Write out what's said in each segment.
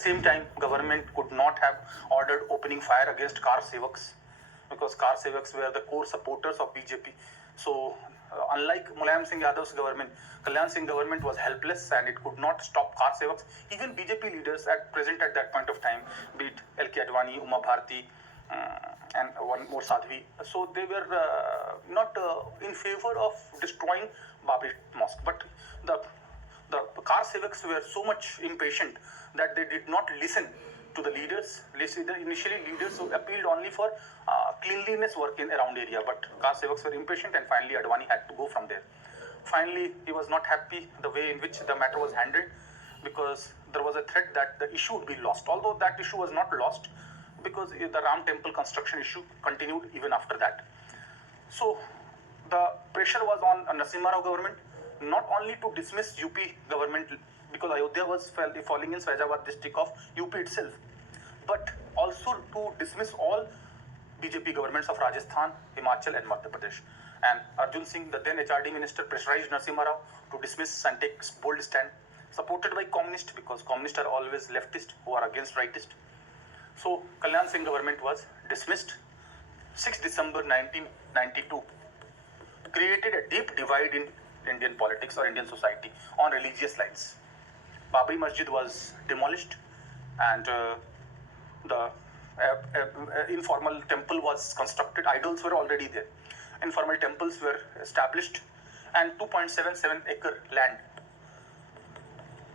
same time, government could not have ordered opening fire against car sevaks, because car sevaks were the core supporters of BJP. So unlike Mulayam Singh Yadav's government, Kalyan Singh government was helpless and it could not stop car sevaks. Even BJP leaders at that point of time, be it L.K. Advani, Uma Bharti, and one more Sadhvi, so they were not in favor of destroying Babri Mosque. But the car sevaks were so much impatient that they did not listen to the leaders. Initially, leaders appealed only for cleanliness work in around area, but car sevaks were impatient, and finally Advani had to go from there. Finally, he was not happy the way in which the matter was handled, because there was a threat that the issue would be lost. Although that issue was not lost, because the Ram Temple construction issue continued even after that. So the pressure was on Narasimha Rao government not only to dismiss UP government, because Ayodhya was falling in Faizabad district of UP itself, but also to dismiss all BJP governments of Rajasthan, Himachal and Madhya Pradesh. And Arjun Singh, the then HRD minister, pressurized Narasimha Rao to dismiss and take bold stand, supported by communists, because communists are always leftist who are against rightist. So Kalyan Singh government was dismissed. 6 December 1992 created a deep divide in Indian politics or Indian society on religious lines. Babri Masjid was demolished, and the informal temple was constructed. Idols were already there. Informal temples were established, and 2.77 acre land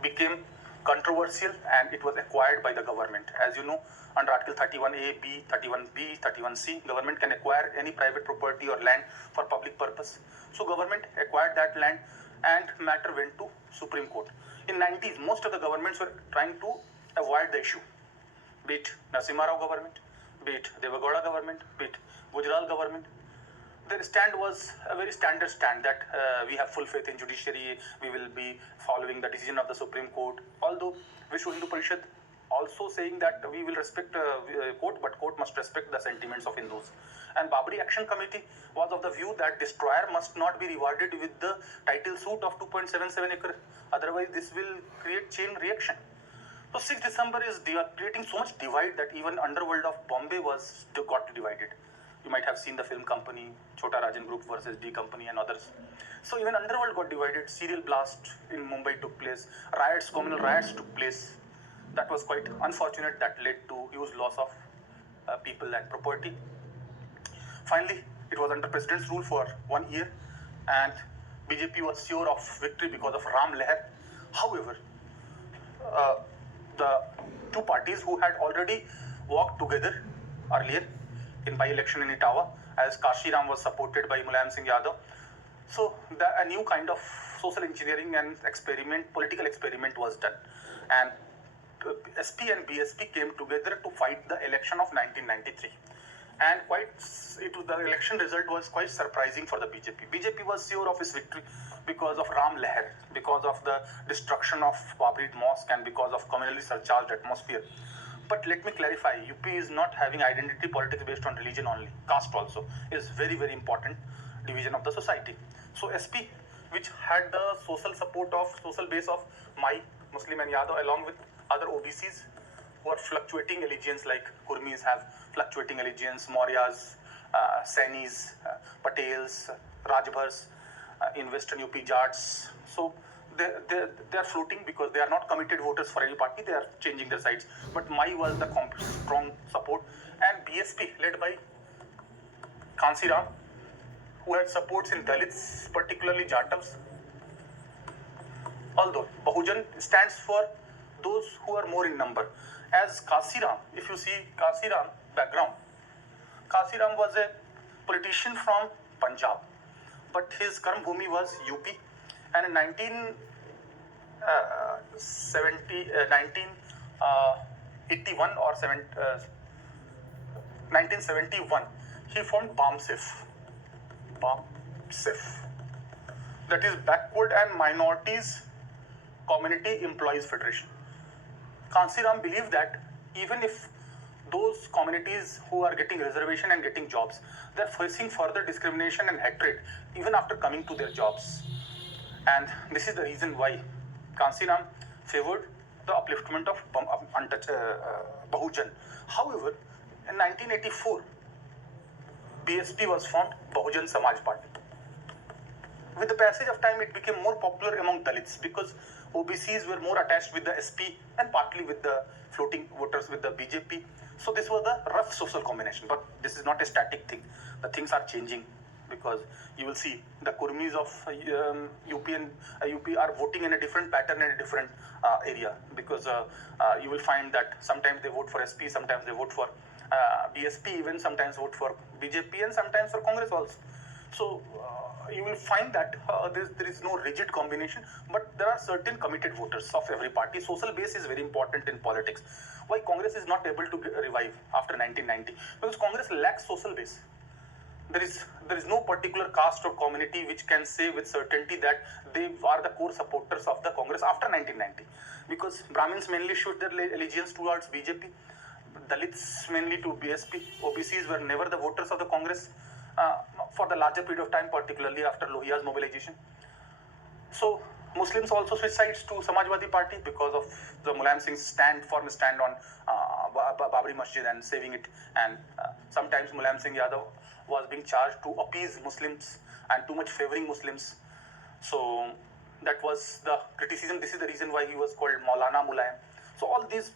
became controversial, and it was acquired by the government. As you know, under Article 31A, B, 31B, 31C, government can acquire any private property or land for public purpose. So government acquired that land, and matter went to Supreme Court. In 90s, most of the governments were trying to avoid the issue. Be it Narasimha Rao government, be it Deve Gowda government, be it Gujral government. Their stand was a very standard stand that we have full faith in judiciary, we will be following the decision of the Supreme Court. Although Vishwa Hindu Parishad also saying that we will respect court, but court must respect the sentiments of Hindus. And Babri Action Committee was of the view that destroyer must not be rewarded with the title suit of 2.77 acre. Otherwise, this will create chain reaction. So 6 December is creating so much divide that even underworld of Bombay got divided. You might have seen the film company, Chota Rajan Group versus D Company and others. So even underworld got divided. Serial blast in Mumbai took place. Riots, communal riots took place. That was quite unfortunate. That led to huge loss of people and property. Finally, it was under president's rule for 1 year, and BJP was sure of victory because of Ram Leher. However, the two parties who had already worked together earlier in by-election in Etawah, as Kashi Ram was supported by Mulayam Singh Yadav. So a new kind of social engineering and political experiment was done. And SP and BSP came together to fight the election of 1993. And the election result was quite surprising for the BJP. BJP was sure of its victory because of Ram Leher, because of the destruction of Babri Mosque, and because of communally surcharged atmosphere. But let me clarify, UP is not having identity politics based on religion only. Caste also is very, very important division of the society. So SP, which had the social base of Mai, Muslim and Yadav, along with other OBCs who are fluctuating allegiance, like Kurmis have fluctuating allegiance, Mauryas, Sainis, Patels, Rajbhars, in Western UP Jats. So they are floating because they are not committed voters for any party. They are changing their sides. But Mai was the strong support, and BSP led by Kansi Ram, who had supports in Dalits, particularly Jatavs. Although Bahujan stands for those who are more in number. As Kasi Ram, if you see Kasi Ram background, Kasi Ram was a politician from Punjab, but his Karm Bhumi was UP, and in 1971 he formed BAMSIF, that is Backward and Minorities Community Employees Federation. Kansi Ram believed that even if those communities who are getting reservation and getting jobs, they are facing further discrimination and hatred even after coming to their jobs. And this is the reason why Kansi Ram favored the upliftment of Bahujan. However, in 1984, BSP was formed, Bahujan Samaj Party. With the passage of time, it became more popular among Dalits because OBCs were more attached with the SP and partly with the floating voters with the BJP. So this was the rough social combination. But this is not a static thing. The things are changing because you will see the Kurmis of UP and UP are voting in a different pattern in a different area because you will find that sometimes they vote for SP, sometimes they vote for BSP, even sometimes vote for BJP and sometimes for Congress also. So you will find that there is no rigid combination, but there are certain committed voters of every party. Social base is very important in politics. Why Congress is not able to revive after 1990? Because Congress lacks social base. There is no particular caste or community which can say with certainty that they are the core supporters of the Congress after 1990. Because Brahmins mainly showed their allegiance towards BJP, Dalits mainly to BSP, OBCs were never the voters of the Congress for the larger period of time, particularly after Lohia's mobilization. So Muslims also switched sides to Samajwadi Party because of the Mulayam Singh's firm stand on Babri Masjid and saving it. And sometimes Mulayam Singh Yadav was being charged to appease Muslims and too much favoring Muslims. So that was the criticism. This is the reason why he was called Maulana Mulayam. So all these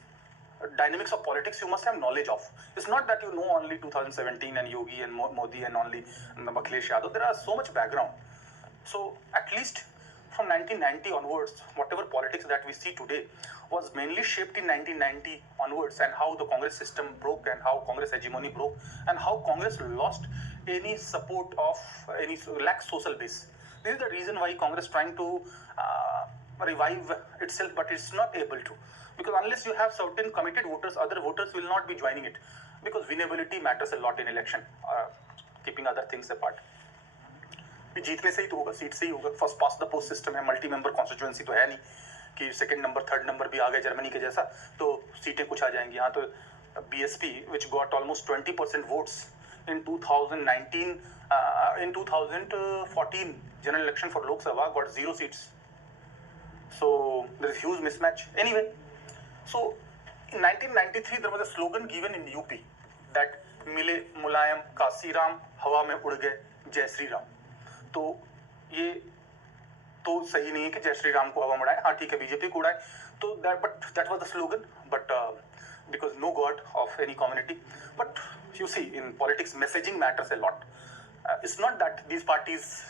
dynamics of politics you must have knowledge of. It's not that you know only 2017 and Yogi and Modi and only Akhilesh Yadav. There are so much background. So at least from 1990 onwards, whatever politics that we see today was mainly shaped in 1990 onwards, and how the Congress system broke and how Congress hegemony broke and how Congress lost any support of any lack social base. This is the reason why Congress trying to revive itself, but it's not able to. Because unless you have certain committed voters, other voters will not be joining it. Because winnability matters a lot in election, keeping other things apart. जीतने से ही तो होगा, seat से ही होगा. First pass the post system है, multi member constituency तो है नहीं कि सेकंड नंबर थर्ड नंबर भी आ गए जर्मनी के जैसा तो सीटें कुछ आ जाएंगी. यहाँ तो BSP which got almost 20% votes in 2019 in 2014 general election for Lok Sabha got 0 seats. So there is huge mismatch. Anyway, so in 1993 there was a slogan given in UP that मिले मुलायम काशी राम हवा में उड़ गए जय श्री राम. तो ये तो सही नहीं है कि जय श्री राम को हवा में उड़ाए. हाँ ठीक है, बीजेपी को उड़ाए. तो that was the slogan, but because no god of any community. But you see, in politics messaging matters a lot. It's not that these parties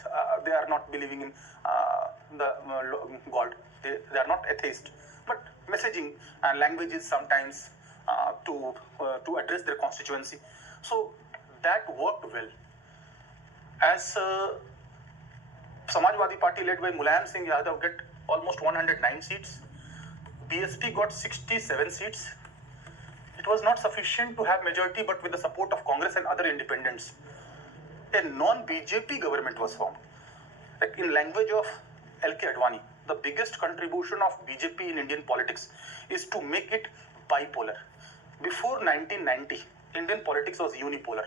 they are not believing in the god. They are not atheist, but messaging and language is sometimes to address their constituency. So that worked well. As Samajwadi Party led by Mulayam Singh Yadav get almost 109 seats. BSP got 67 seats. It was not sufficient to have majority, but with the support of Congress and other independents, a non-BJP government was formed. Like in language of L.K. Advani, the biggest contribution of BJP in Indian politics is to make it bipolar. Before 1990, Indian politics was unipolar.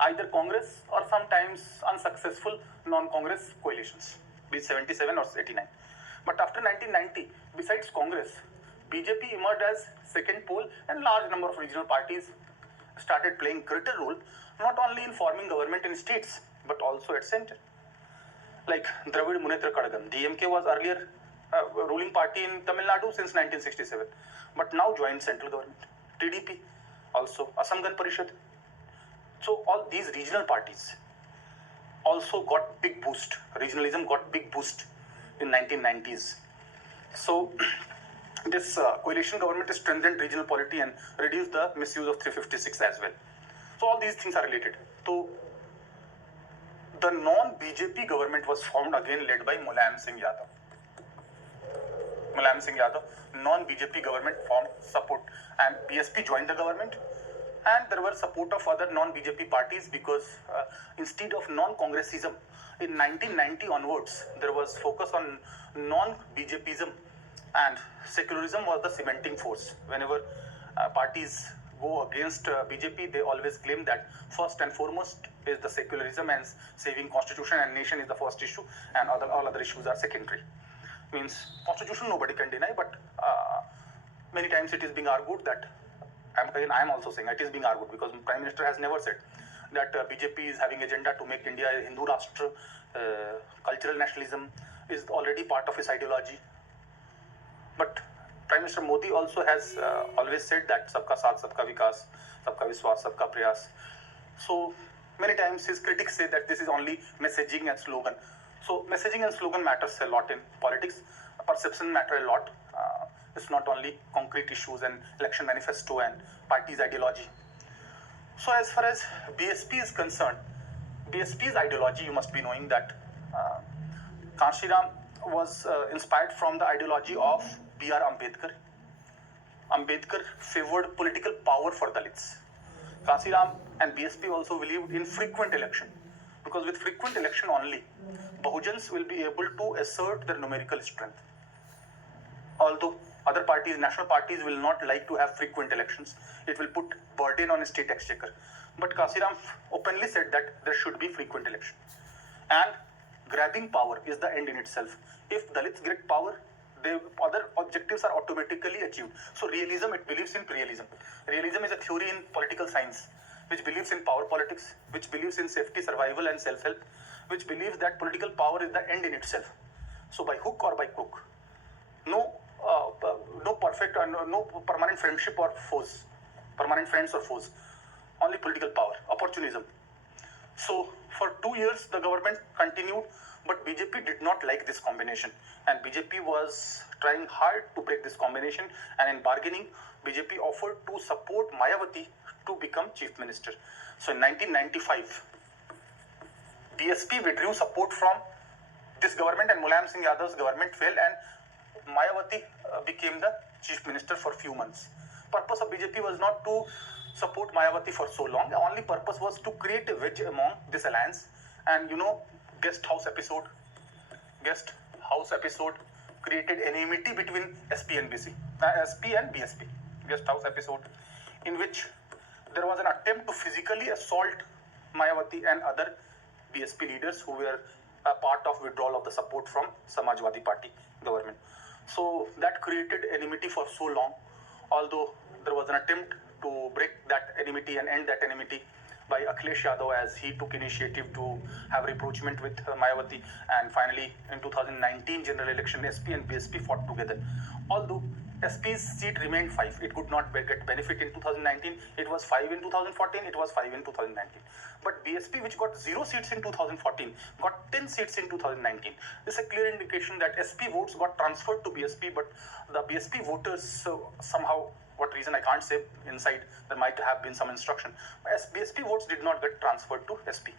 Either Congress or sometimes unsuccessful non-Congress coalitions, be it 77 or 89. But after 1990, besides Congress, BJP emerged as second pole, and large number of regional parties started playing greater role, not only in forming government in states, but also at center. Like Dravid Munnetra Kadagam, DMK was earlier ruling party in Tamil Nadu since 1967, but now joined central government. TDP, also Assam Gan Parishad. So all these regional parties also got big boost. Regionalism got big boost in 1990s. So this coalition government strengthened regional polity and reduced the misuse of 356 as well. So all these things are related. So the non-BJP government was formed again, led by Mulayam Singh Yadav. Mulayam Singh Yadav, non-BJP government formed support, and BSP joined the government. And there were support of other non-BJP parties because instead of non-Congressism, in 1990 onwards, there was focus on non-BJPism, and secularism was the cementing force. Whenever parties go against BJP, they always claim that first and foremost is the secularism, and saving constitution and nation is the first issue, and all other issues are secondary. Means constitution nobody can deny, but many times it is being argued that, I am also saying it is being argued because Prime Minister has never said that BJP is having agenda to make India a Hindu Rashtra. Cultural nationalism is already part of his ideology. But Prime Minister Modi also has always said that Sabka Saath, Sabka Vikas, Sabka Vishwas, Sabka Prayas. So many times his critics say that this is only messaging and slogan. So messaging and slogan matters a lot in politics. Perception matter a lot. It's not only concrete issues and election manifesto and party's ideology. So as far as BSP is concerned, BSP's ideology, you must be knowing that Kanshiram was inspired from the ideology of B.R. Ambedkar. Ambedkar favored political power for Dalits. Kanshiram and BSP also believed in frequent election, because with frequent election only, Bahujans will be able to assert their numerical strength. Although other parties, national parties, will not like to have frequent elections, it will put burden on state exchequer. But Kanshiram openly said that there should be frequent election. And grabbing power is the end in itself. If Dalits get power, other objectives are automatically achieved. So realism, it believes in realism. Realism is a theory in political science which believes in power politics, which believes in safety, survival and self-help, which believes that political power is the end in itself. So by hook or by crook, no perfect and no permanent friendship or foes, permanent friends or foes, only political power, opportunism. So for 2 years the government continued, but BJP did not like this combination, and BJP was trying hard to break this combination, and in bargaining BJP offered to support Mayawati to become chief minister. So in 1995 BSP withdrew support from this government and Mulayam Singh Yadav's government fell, and Mayawati became the chief minister for few months. Purpose of BJP was not to support Mayawati for so long. The only purpose was to create a wedge among this alliance. And you know, guest house episode created enmity between SP and BSP. Guest house episode, in which there was an attempt to physically assault Mayawati and other BSP leaders who were a part of withdrawal of the support from Samajwadi Party government. So that created enmity for so long, although there was an attempt to break that enmity and end that enmity by Akhilesh Yadav, as he took initiative to have rapprochement with Mayawati, and finally in 2019 general election SP and BSP fought together. Although SP's seat remained 5, it could not get benefit in 2019, it was 5 in 2014, it was 5 in 2019. But BSP, which got 0 seats in 2014, got 10 seats in 2019. This is a clear indication that SP votes got transferred to BSP, but the BSP voters somehow, what reason I can't say, inside there might have been some instruction. BSP votes did not get transferred to SP.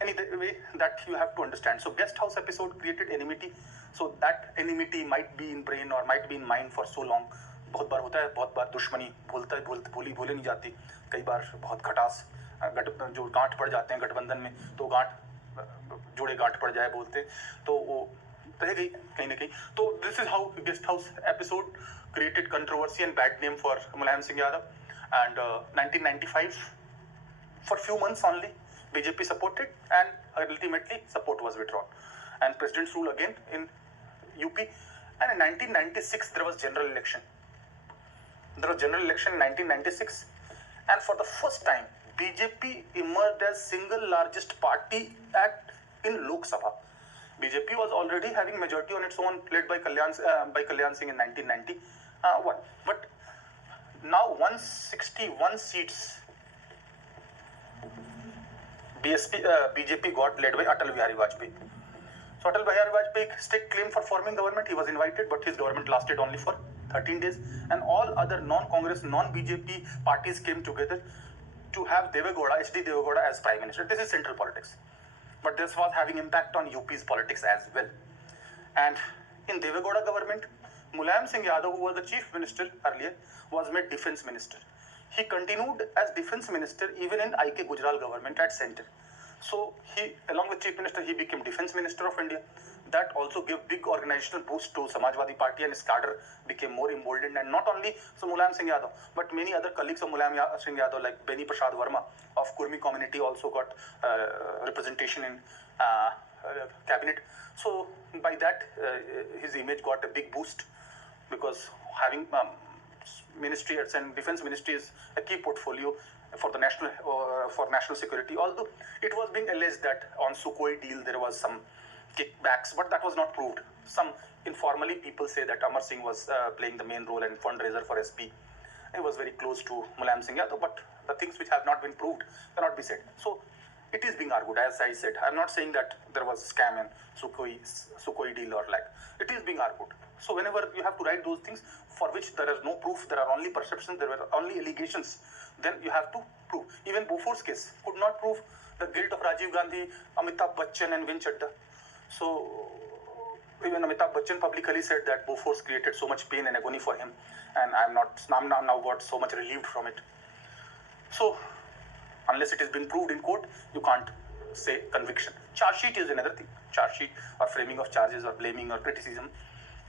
Anyway, that you have to understand. So guest house episode created enmity. So that enmity might be in brain or might be in mind for so long. बहुत बार होता है, बहुत बार दुश्मनी भूले नहीं जाती. कई बार बहुत खटास जो गांठ पड़ जाते हैं गठबंधन में, तो जोड़े गांठ पड़ जाए बोलते, तो वो रह गई कहीं ना कहीं. तो this is how guest house episode created controversy and bad name for Mulayam Singh Yadav. And 1995, for few months only, BJP supported, and ultimately support was withdrawn. And president's rule again in UP. And in 1996, there was general election. There was general election in 1996, and for the first time, BJP emerged as single largest party in Lok Sabha. BJP was already having majority on its own, led by Kalyan Singh in 1991. But now 161 seats BJP got, led by Atal Bihari Vajpayee. So Atal Bihari Vajpayee staked claim for forming government. He was invited, but his government lasted only for 13 days. And all other non-Congress, non-BJP parties came together to have HD Devegowda as Prime Minister. This is central politics. But this was having impact on UP's politics as well. And in Devegowda government, Mulayam Singh Yadav, who was the chief minister earlier, was made defense minister. He continued as defense minister even in I.K. Gujral government at center. So he, along with chief minister, he became defense minister of India. That also gave big organizational boost to Samajwadi Party, and his cadre became more emboldened. And not only Mulayam Singh Yadav, but many other colleagues of Mulayam Singh Yadav, like Beni Prasad Verma of Kurmi community, also got representation in cabinet. So by that, his image got a big boost, because having ministry and defense ministry is a key portfolio for the national security. Although it was being alleged that on Sukhoi deal there was some kickbacks, but that was not proved. Some informally people say that Amar Singh was playing the main role and fundraiser for SP. He was very close to Mulayam Singh Yadav, but the things which have not been proved cannot be said. So it is being argued, as I said. I'm not saying that there was a scam in Sukhoi deal or like. It is being argued. So whenever you have to write those things for which there is no proof, there are only perceptions, there were only allegations, then you have to prove. Even Bofor's case could not prove the guilt of Rajiv Gandhi, Amitabh Bachchan and Vin Chadda. So even Amitabh Bachchan publicly said that Bofors created so much pain and agony for him, and I'm now got so much relieved from it. So unless it has been proved in court, you can't say conviction. Charge sheet is another thing. Charge sheet or framing of charges or blaming or criticism,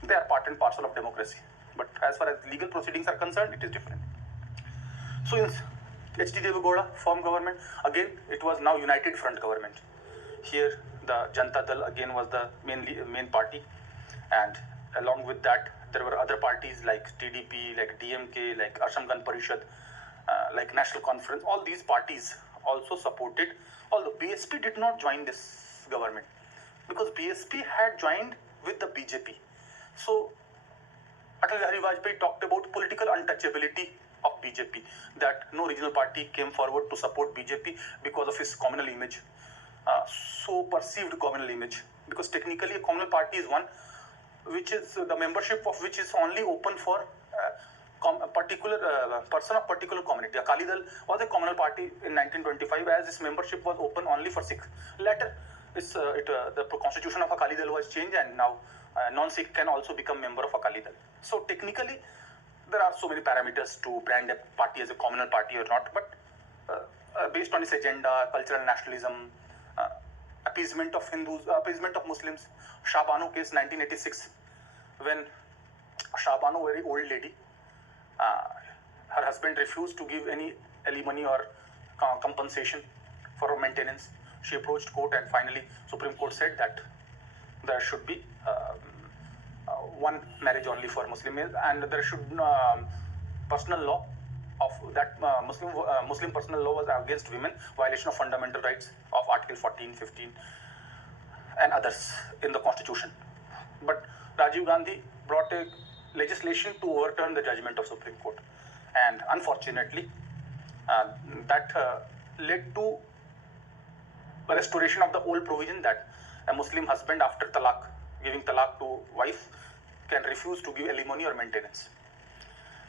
they are part and parcel of democracy. But as far as legal proceedings are concerned, it is different. So in H.D. Devegowda form government, again it was now United Front government. Here the Janata Dal again was the main party, and along with that there were other parties like TDP, like DMK, like Assam Gan Parishad, like National Conference. All these parties also supported, although BSP did not join this government because BSP had joined with the BJP. So Atal Bihari Vajpayee talked about political untouchability of BJP, that no regional party came forward to support BJP because of his communal image, so perceived communal image, because technically a communal party is one which is the membership of which is only open for a particular person of particular community. Akali Dal was a communal party in 1925, as its membership was open only for Sikh. Later, the constitution of Akali Dal was changed, and now non-Sikh can also become member of Akali Dal. So technically, there are so many parameters to brand a party as a communal party or not, but based on its agenda, cultural nationalism, appeasement of Hindus, appeasement of Muslims. Shah Banu case 1986, when Shah Banu, very old lady, her husband refused to give any alimony or compensation for her maintenance. She approached court, and finally Supreme Court said that there should be one marriage only for Muslim males, and there should personal law of that Muslim personal law was against women, violation of fundamental rights of Article 14, 15 and others in the constitution. But Rajiv Gandhi brought a legislation to overturn the judgment of Supreme Court, and unfortunately that led to the restoration of the old provision that a Muslim husband, after talaq, giving talaq to wife, can refuse to give alimony or maintenance.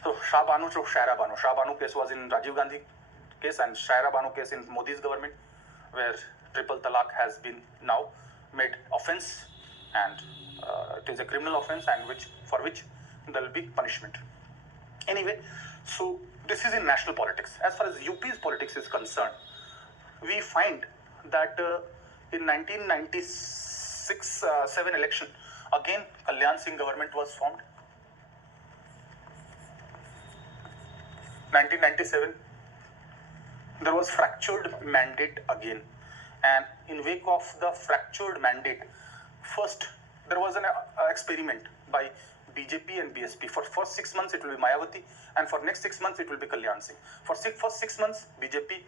So Shah Banu to Shaira Banu. Shah Banu case was in Rajiv Gandhi case, and Shaira Banu case in Modi's government, where triple talaq has been now made offense, and it is a criminal offense, and for which there will be punishment. Anyway, so this is in national politics. As far as UP's politics is concerned, we find that in 1996-7 election, again Kalyan Singh government was formed. 1997, there was fractured mandate again, and in wake of the fractured mandate, first there was an experiment by BJP and BSP. For first 6 months it will be Mayawati, and for next 6 months it will be Kalyan Singh. For first 6 months, BJP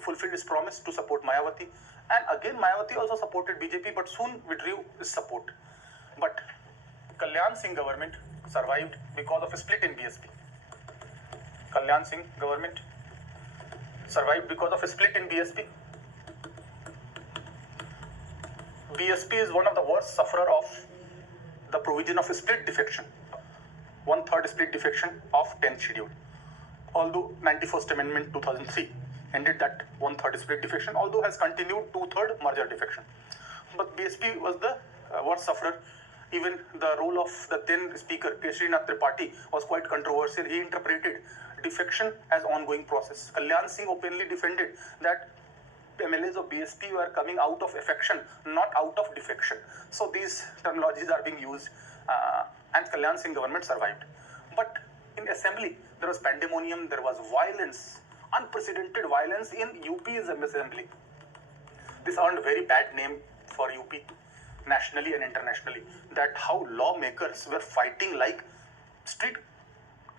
fulfilled its promise to support Mayawati, and again Mayawati also supported BJP, but soon withdrew its support. But Kalyan Singh government survived because of a split in BSP. Kalyan Singh government survived because of a split in BSP. BSP is one of the worst sufferer of the provision of a split defection, 1/3 split defection of 10th schedule. Although 91st Amendment 2003 ended that 1/3 split defection, although has continued 2/3 merger defection. But BSP was the worst sufferer. Even the role of the then speaker, Keshrinath Tripathi, was quite controversial. He interpreted defection as ongoing process. Kalyan Singh openly defended that MLAs of BSP were coming out of affection, not out of defection. So these terminologies are being used, and Kalyan Singh government survived. But in assembly, there was pandemonium, there was violence, unprecedented violence in UP's assembly. This earned very bad name for UP, nationally and internationally, that how lawmakers were fighting like street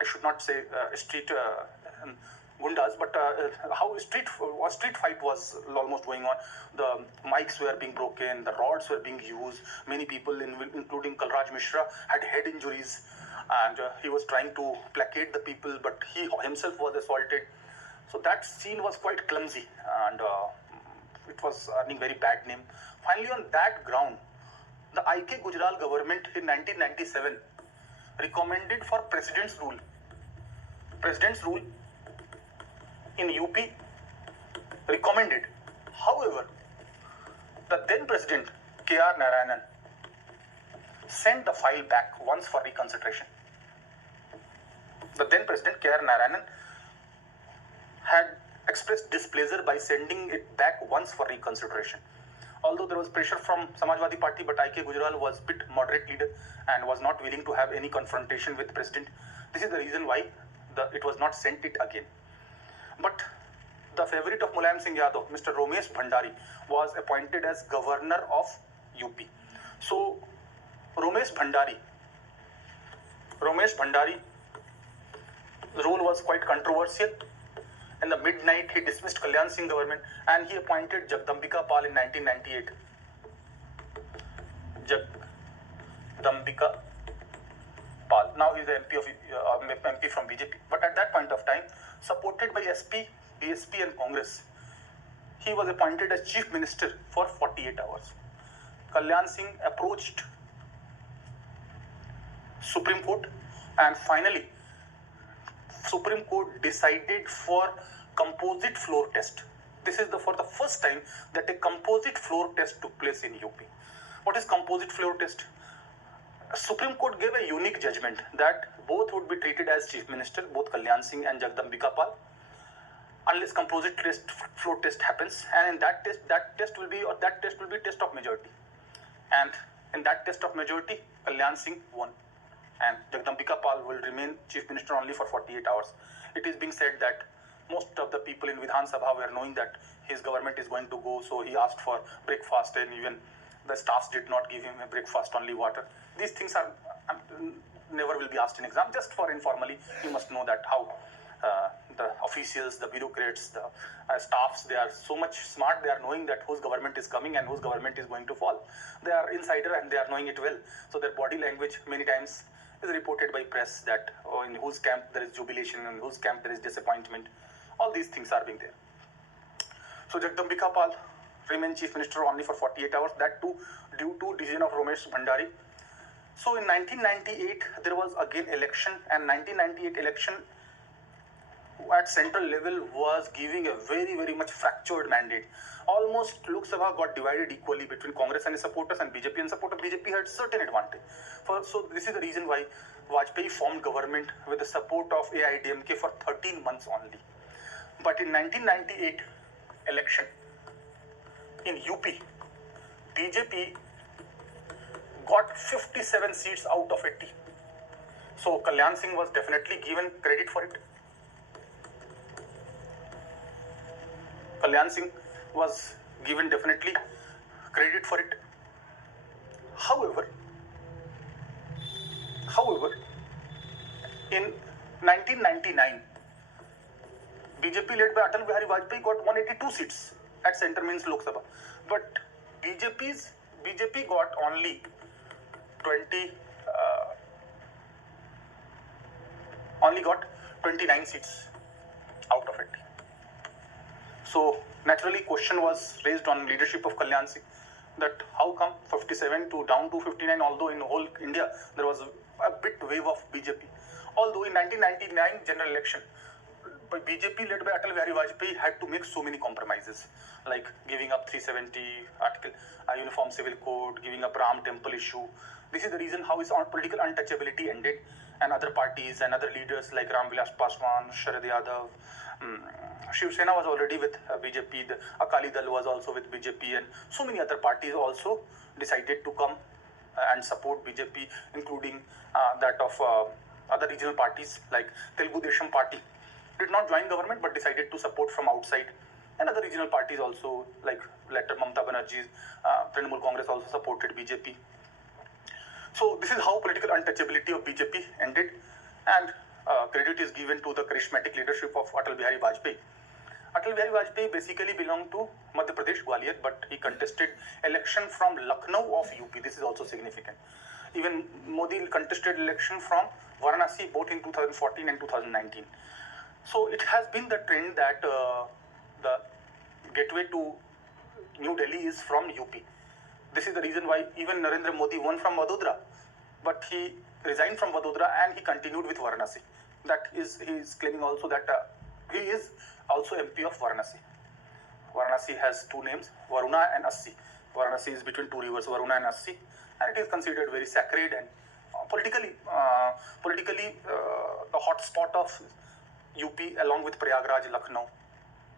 I should not say street gundas, but how street fight was almost going on. The mics were being broken, the rods were being used. Many people, including Kalraj Mishra, had head injuries, and he was trying to placate the people, but he himself was assaulted. So that scene was quite clumsy, and it was earning very bad name. Finally, on that ground, the I.K. Gujral government in 1997 recommended for President's rule. President's rule in UP recommended. However, the then President K.R. Narayanan sent the file back once for reconsideration. The then President K.R. Narayanan had expressed displeasure by sending it back once for reconsideration. Although there was pressure from Samajwadi Party, but I.K. Gujral was a bit moderate leader and was not willing to have any confrontation with the President. This is the reason why it was not sent it again. But the favorite of Mulayam Singh Yadav, Mr. Romesh Bhandari, was appointed as governor of UP. So Romesh Bhandari's role was quite controversial. In the midnight, he dismissed Kalyan Singh government and he appointed Jagdambika Pal in 1998. Jagdambika Pal. Now he is the MP from BJP. But at that point of time, supported by SP, BSP and Congress, he was appointed as Chief Minister for 48 hours. Kalyan Singh approached Supreme Court, and finally Supreme Court decided for composite floor test. This is for the first time that a composite floor test took place in UP. What is composite floor test? Supreme Court gave a unique judgment that both would be treated as Chief Minister, both Kalyan Singh and Jagdambika Pal, unless composite floor test happens, and in that test will be test of majority. And in that test of majority, Kalyan Singh won, and Jagdambika Pal will remain Chief Minister only for 48 hours. It is being said that most of the people in Vidhan Sabha were knowing that his government is going to go, so he asked for breakfast, and even the staffs did not give him a breakfast, only water. These things are never will be asked in exam. Just for informally, you must know that how the officials, the bureaucrats, the staffs, they are so much smart. They are knowing that whose government is coming and whose government is going to fall. They are insider and they are knowing it well. So their body language many times is reported by press that in whose camp there is jubilation and in whose camp there is disappointment. All these things are being there. So Jagdambika Pal remained Chief Minister only for 48 hours, that too due to decision of Romesh Bhandari. So in 1998, there was again election, and 1998 election at central level was giving a very, very much fractured mandate. Almost Lok Sabha got divided equally between Congress and its supporters, and BJP and supporters. BJP had certain advantage. So this is the reason why Vajpayee formed government with the support of AIADMK for 13 months only. But in 1998 election in UP, BJP got 57 seats out of 80. So Kalyan Singh was definitely given credit for it. Kalyan Singh was given definitely credit for it. However, in 1999, BJP led by Atal Bihari Vajpayee got 182 seats at center, means Lok Sabha. But BJP got only 29 seats out of it. So naturally, question was raised on leadership of Kalyan Singh that how come 57 to down to 59, although in whole India there was a bit wave of BJP. Although in 1999 general election, but BJP led by Atal Bihari Vajpayee had to make so many compromises, like giving up 370 article, Uniform Civil Code, giving up Ram Temple issue. This is the reason how his political untouchability ended, and other parties and other leaders like Ram Vilas Paswan, Sharad Yadav, Shiv Sena was already with BJP, the Akali Dal was also with BJP, and so many other parties also decided to come and support BJP, including that of other regional parties like Telugu Desam Party. Did not join government but decided to support from outside, and other regional parties also like later Mamata Banerjee's Trinamool Congress also supported BJP. So this is how political untouchability of BJP ended, and credit is given to the charismatic leadership of Atal Bihari Vajpayee. Atal Bihari Vajpayee basically belonged to Madhya Pradesh, Gwalior, but he contested election from Lucknow of UP. This is also significant. Even Modi contested election from Varanasi both in 2014 and 2019. So it has been the trend that the gateway to New Delhi is from UP. This is the reason why even Narendra Modi won from Vadodara, but he resigned from Vadodara and he continued with Varanasi. That is, he is claiming also that he is also MP of Varanasi. Varanasi has two names, Varuna and Assi. Varanasi is between two rivers, Varuna and Assi, and it is considered very sacred and politically the hot spot of UP along with Prayagraj, Lucknow.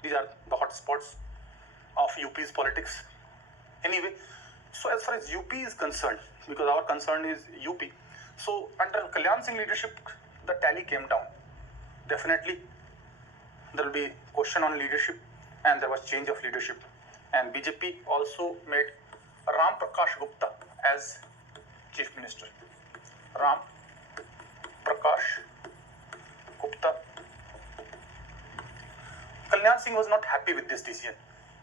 These are the hot spots of UP's politics. Anyway, so as far as UP is concerned, because our concern is UP, so under Kalyan Singh leadership, the tally came down. Definitely, there will be question on leadership, and there was change of leadership. And BJP also made Ram Prakash Gupta as Chief Minister. Ram Prakash Gupta. Kalyan Singh was not happy with this decision.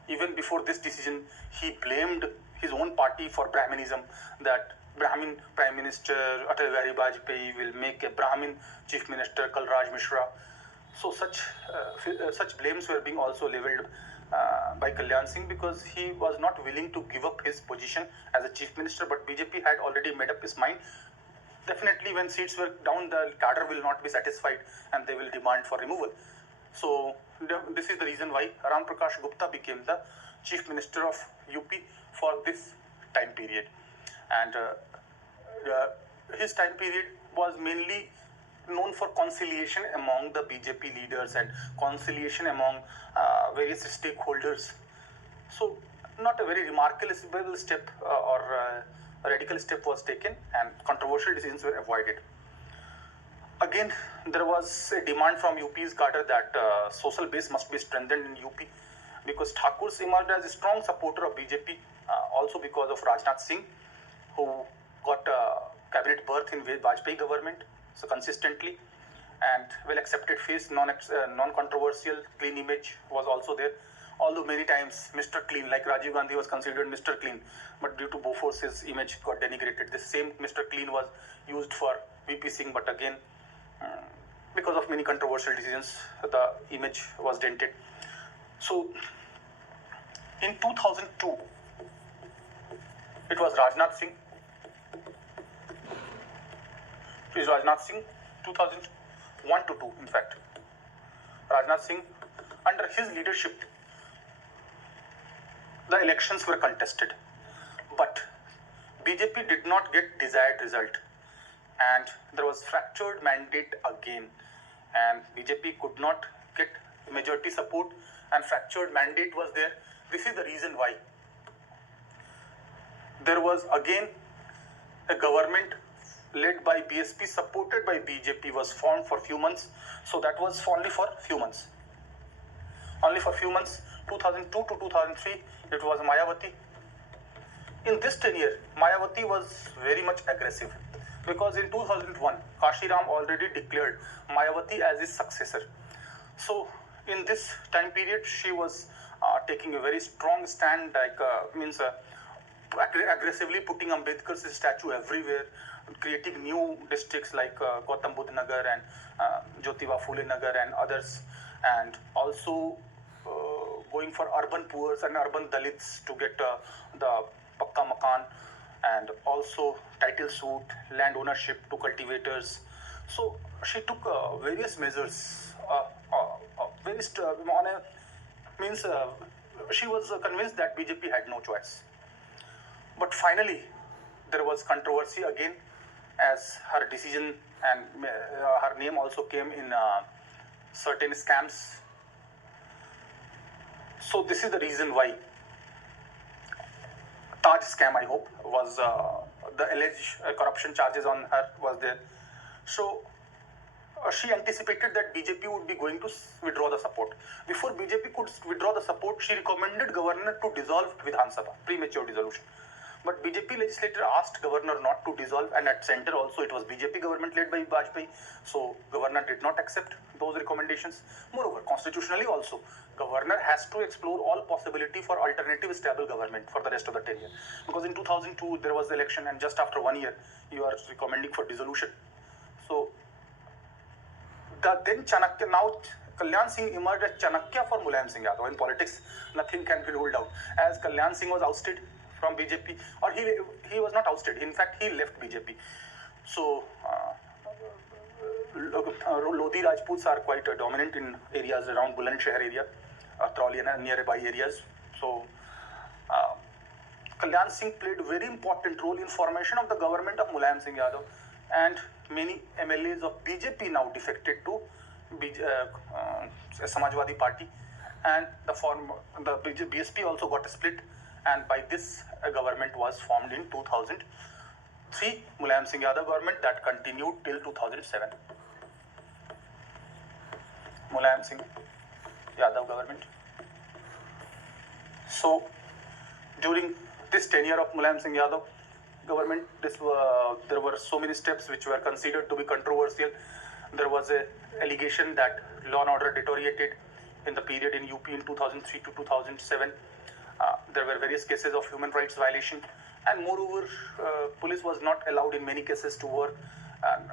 Even before this decision, he blamed his own party for Brahminism, that Brahmin Prime Minister Atal Bihari Vajpayee will make a Brahmin Chief Minister Kalraj Mishra. So such blames were being also leveled by Kalyan Singh because he was not willing to give up his position as a Chief Minister, but BJP had already made up his mind. Definitely when seats were down, the cadre will not be satisfied and they will demand for removal. So this is the reason why Ram Prakash Gupta became the Chief Minister of UP for this time period. And his time period was mainly known for conciliation among the BJP leaders and conciliation among various stakeholders. So not a very remarkable step or a radical step was taken, and controversial decisions were avoided. Again, there was a demand from UP's cadre that social base must be strengthened in UP because Thakurs emerged as a strong supporter of BJP, also because of Rajnath Singh, who got a cabinet berth in Vajpayee government so consistently, and well accepted face, non-controversial, clean image was also there. Although many times Mr. Clean, like Rajiv Gandhi was considered Mr. Clean, but due to Bofors his image got denigrated. The same Mr. Clean was used for VP Singh, but again because of many controversial decisions, the image was dented. So in 2002, it was Rajnath Singh. It is Rajnath Singh, 2001 to 2, in fact. Rajnath Singh, under his leadership, the elections were contested, but BJP did not get desired result, and there was fractured mandate again, and BJP could not get majority support, and fractured mandate was there. This is the reason why there was again a government led by BSP, supported by BJP, was formed for few months. So that was only for few months. Only for few months, 2002 to 2003, it was Mayawati. In this tenure, Mayawati was very much aggressive because in 2001, Kashiram already declared Mayawati as his successor. So in this time period, she was taking a very strong stand, like aggressively putting Ambedkar's statue everywhere, creating new districts like Gautam Budh Nagar and Jyotiba Phule Nagar and others, and also going for urban poor and urban Dalits to get the Pakka Makan, and also title suit, land ownership to cultivators. So she took various measures. She was convinced that BJP had no choice. But finally, there was controversy again, as her decision and her name also came in certain scams. So this is the reason why Taj scam, I hope, was the alleged corruption charges on her was there. So she anticipated that BJP would be going to withdraw the support. Before BJP could withdraw the support, she recommended governor to dissolve Vidhan Sabha, premature dissolution. But BJP legislature asked governor not to dissolve, and at center also it was BJP government led by Vajpayee, so governor did not accept those recommendations. Moreover, constitutionally also, governor has to explore all possibility for alternative stable government for the rest of the tenure, because in 2002 there was the election, and just after 1 year you are recommending for dissolution. So then Chanakya, now Kalyan Singh emerged as Chanakya for Mulayam Singh Yadav. In politics, nothing can be ruled out. As Kalyan Singh was ousted from BJP, or he was not ousted. In fact, he left BJP. So Lodhi Rajputs are quite dominant in areas around Bulandshahr area, Atrauli and nearby areas. So Kalyan Singh played a very important role in formation of the government of Mulayam Singh Yadav, and many MLAs of BJP now defected to Samajwadi Party, and the BSP also got split, and by this a government was formed in 2003, Mulayam Singh Yadav government, that continued till 2007. Mulayam Singh Yadav government. So during this tenure of Mulayam Singh Yadav government, there were so many steps which were considered to be controversial. There was a allegation that law and order deteriorated in the period in UP in 2003 to 2007. There were various cases of human rights violation, and moreover, police was not allowed in many cases to work, and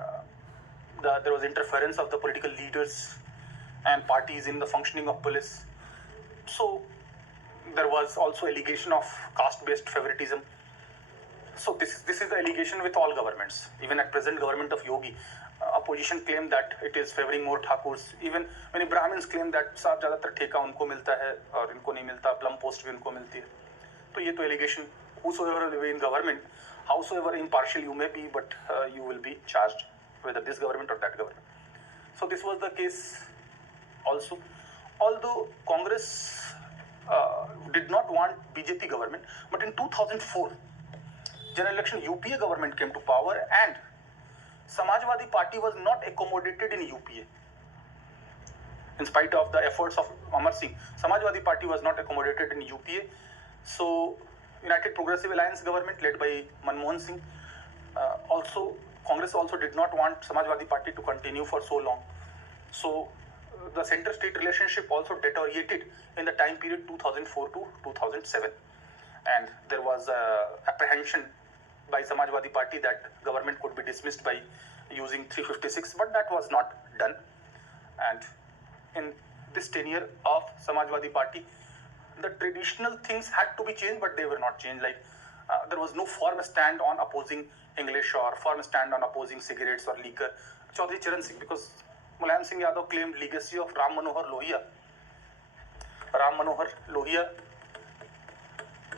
there was interference of the political leaders and parties in the functioning of police. So there was also allegation of caste-based favoritism. So this is the allegation with all governments. Even at present government of Yogi, opposition claim that it is favoring more Thakurs. Even many Brahmins claim that साहब ज़्यादातर ठेका उनको मिलता है और इनको नहीं मिलता, plum post भी उनको मिलती है. तो ये तो allegation. Whosoever will be in government, howsoever impartial you may be, but you will be charged, whether this government or that government. So this was the case also. Although Congress did not want BJP government, but in 2004, general election UPA government came to power, and Samajwadi Party was not accommodated in UPA. In spite of the efforts of Amar Singh, Samajwadi Party was not accommodated in UPA. So United Progressive Alliance government led by Manmohan Singh, Congress also did not want Samajwadi Party to continue for so long. So the center-state relationship also deteriorated in the time period 2004 to 2007, and there was apprehension by Samajwadi Party that government could be dismissed by using 356, but that was not done. And in this tenure of Samajwadi Party, the traditional things had to be changed, but they were not changed. Like there was no firm stand on opposing English or firm stand on opposing cigarettes or liquor. Chaudhary Charan Singh, because Mulayam Singh Yadav claimed legacy of Ram Manohar Lohia. Ram Manohar Lohia,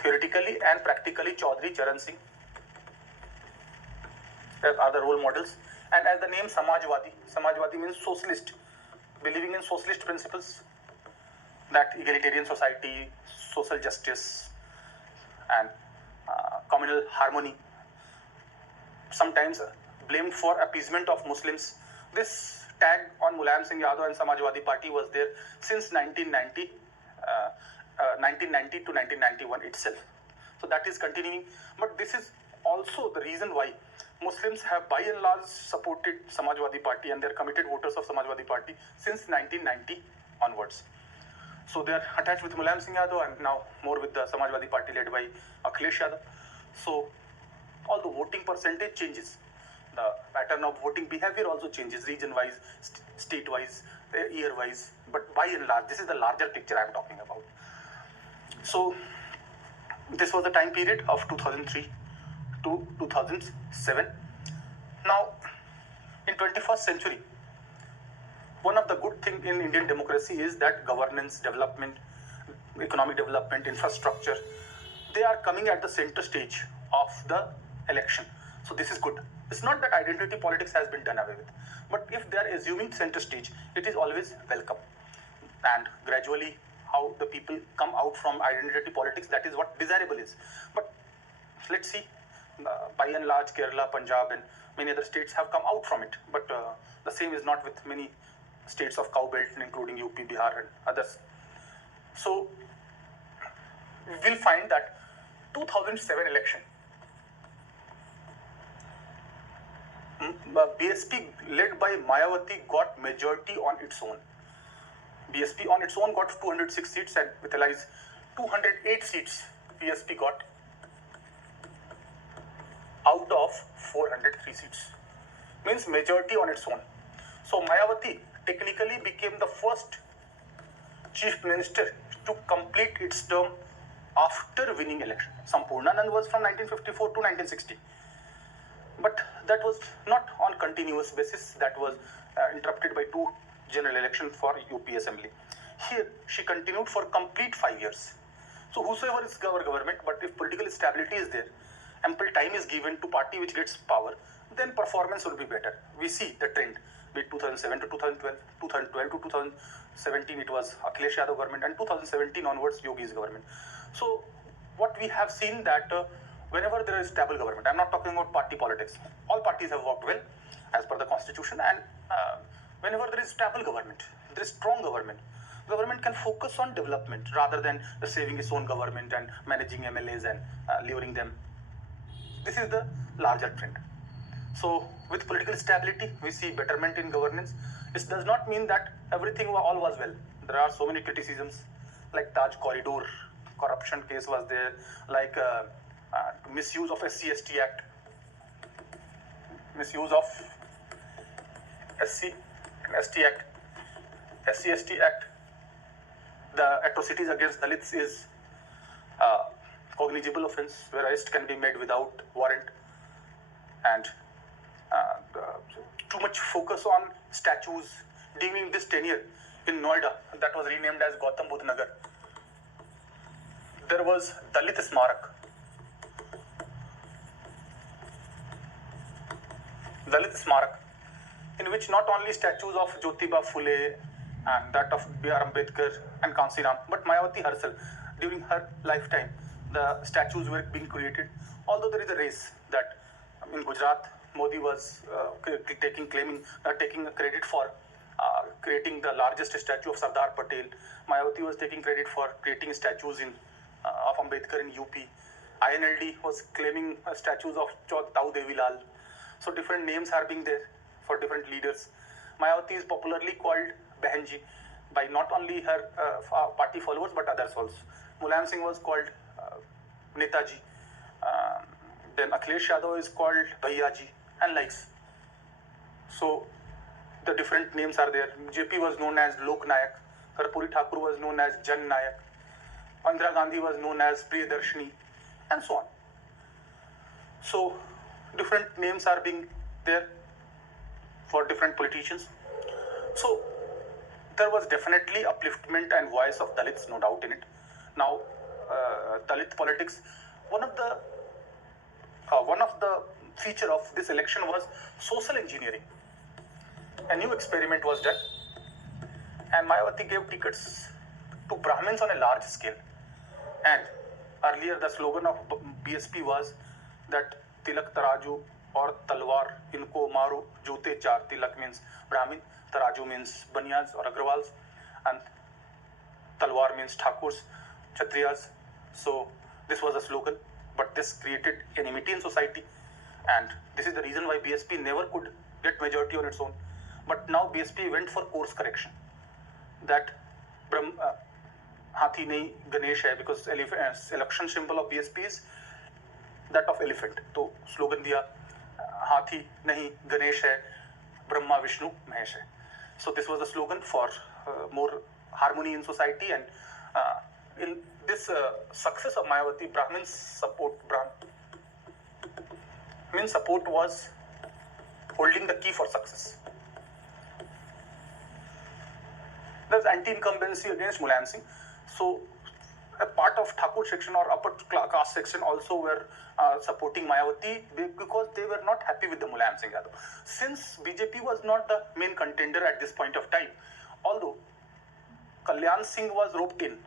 theoretically and practically Chaudhary Charan Singh are the role models. And as the name Samajwadi means socialist, believing in socialist principles, that egalitarian society, social justice, and communal harmony, sometimes blamed for appeasement of Muslims. This tag on Mulayam Singh Yadav and Samajwadi Party was there since 1990 to 1991 itself. So that is continuing. But this is also the reason why Muslims have by and large supported Samajwadi Party, and they are committed voters of Samajwadi Party since 1990 onwards. So they are attached with Mulayam Singh Yadav, and now more with the Samajwadi Party led by Akhilesh Yadav. So although voting percentage changes, the pattern of voting behavior also changes region-wise, state-wise, year-wise, but by and large, this is the larger picture I am talking about. So this was the time period of 2003 to 2007. Now, in 21st century, one of the good things in Indian democracy is that governance, development, economic development, infrastructure, they are coming at the center stage of the election. So this is good. It's not that identity politics has been done away with, but if they are assuming center stage, it is always welcome. And gradually, how the people come out from identity politics, that is what desirable is. But let's see, by and large, Kerala, Punjab, and many other states have come out from it. But the same is not with many states of cow belt, including UP, Bihar, and others. So we will find that 2007 election, BSP led by Mayawati got majority on its own. BSP on its own got 206 seats and with allies 208 seats BSP got out of 403 seats. Means majority on its own. So Mayawati technically became the first chief minister to complete its term after winning election. Sampurnanand was from 1954 to 1960. But that was not on continuous basis. That was interrupted by two general elections for UP Assembly. Here, she continued for complete 5 years. So whosoever is government, but if political stability is there, ample time is given to party which gets power, then performance will be better. We see the trend. Be 2007 to 2012, 2012 to 2017 it was Akhilesh Yadav government, and 2017 onwards Yogi's government. So what we have seen that whenever there is stable government, I'm not talking about party politics, all parties have worked well as per the constitution, and whenever there is stable government, there is strong government, government can focus on development rather than saving its own government and managing MLAs and luring them. This is the larger trend. So with political stability, we see betterment in governance. This does not mean that everything all was well. There are so many criticisms, like Taj Corridor, corruption case was there, like misuse of SC/ST Act, misuse of SC/ST Act. The atrocities against Dalits is cognizable offence where arrest can be made without warrant, and too much focus on statues. During this tenure in Noida, that was renamed as Gautam Budh Nagar, there was Dalit Smarak. In which not only statues of Jyotiba Phule and that of B.R. Ambedkar and Kansi Ram, but Mayawati herself, during her lifetime, the statues were being created. Although there is a race that in Gujarat, Modi was taking credit for creating the largest statue of Sardar Patel. Mayawati was taking credit for creating statues of Ambedkar in UP. INLD was claiming statues of Tau Devi Lal. So different names are being there for different leaders. Mayawati is popularly called Behenji by not only her party followers but others also. Mulayam Singh was called Netaji. Then Akhilesh Yadav is called Bhaiyaji and likes. So the different names are there. JP was known as Lok Nayak. Karpuri Thakur was known as Jan Nayak. Indira Gandhi was known as Priyadarshini, and so on. So different names are being there for different politicians. So there was definitely upliftment and voice of Dalits, no doubt in it. Now, Dalit politics, one of the feature of this election was social engineering. A new experiment was done, and Mayawati gave tickets to Brahmins on a large scale. And earlier the slogan of BSP was that Tilak Taraju or Talwar Inko Maru Jute Char. Tilak means Brahmin, Taraju means Banyas or Agrawals, and Talwar means Thakurs, Kshatriyas. So this was a slogan, but this created enmity in society, and this is the reason why BSP never could get majority on its own. But now BSP went for course correction, that Hathi nahi Ganesh hai, because election symbol of BSP is that of elephant. So slogan diya, Hathi nahi Ganesh hai, Brahma Vishnu Mahesh hai. So this was the slogan for more harmony in society, and in this success of Mayawati, Brahmin's support was holding the key for success. There's anti-incumbency against Mulayam Singh. So a part of Thakur section or upper caste section also were supporting Mayawati because they were not happy with the Mulayam Singh Yadav. Since BJP was not the main contender at this point of time, although Kalyan Singh was roped in,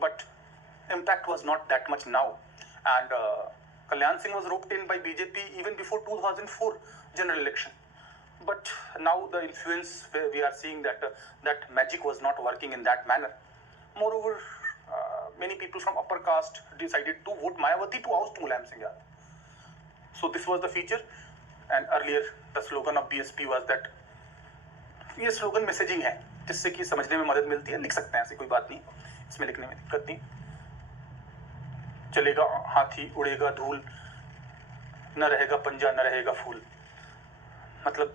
but impact was not that much now. And Kalyan Singh was roped in by BJP even before 2004 general election. But now the influence, we are seeing that that magic was not working in that manner. Moreover, many people from upper caste decided to vote Mayawati to oust Mulayam Singh Yadav. So this was the feature. And earlier the slogan of BSP was that, ये slogan messaging है जिससे कि समझने में मदद मिलती है, लिख सकते हैं, ऐसी कोई बात नहीं, इसमें लिखने में दिक्कत नहीं। चलेगा हाथी उड़ेगा धूल, न रहेगा पंजा न रहेगा फूल, मतलब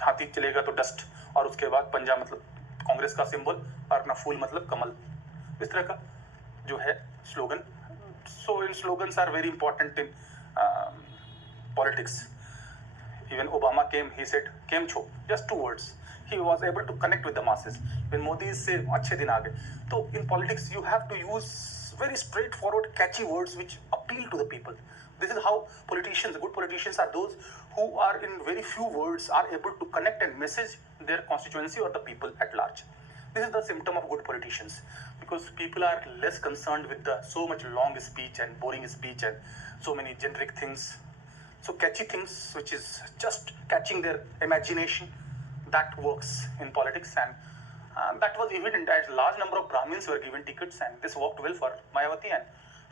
हाथी चलेगा तो डस्ट, और उसके बाद पंजा मतलब कांग्रेस का सिंबल, और अपना फूल मतलब कमल, इस तरह का जो है slogan. So in slogans are very important in politics. Even Obama came, he said, "Kem cho," just 2 words. He was able to connect with the masses. When Modi say, "अच्छे दिन आ गए," तो in politics you have to use very straightforward, catchy words which appeal to the people. This is how politicians, good politicians, are those who are in very few words are able to connect and message their constituency or the people at large. This is the symptom of good politicians, because people are less concerned with the so much long speech and boring speech and so many generic things. So catchy things, which is just catching their imagination, that works in politics, and that was evident as large number of Brahmins were given tickets, and this worked well for Mayawati. And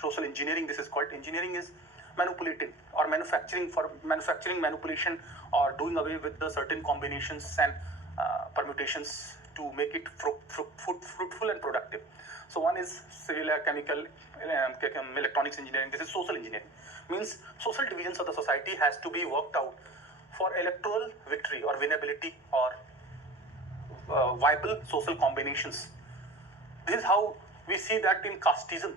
social engineering, this is called engineering, is manipulating or manufacturing, for manufacturing manipulation, or doing away with the certain combinations and permutations to make it fruitful and productive. So one is civil, chemical, electronics engineering. This is social engineering. Means social divisions of the society has to be worked out for electoral victory or winnability or viable social combinations. This is how we see that in casteism.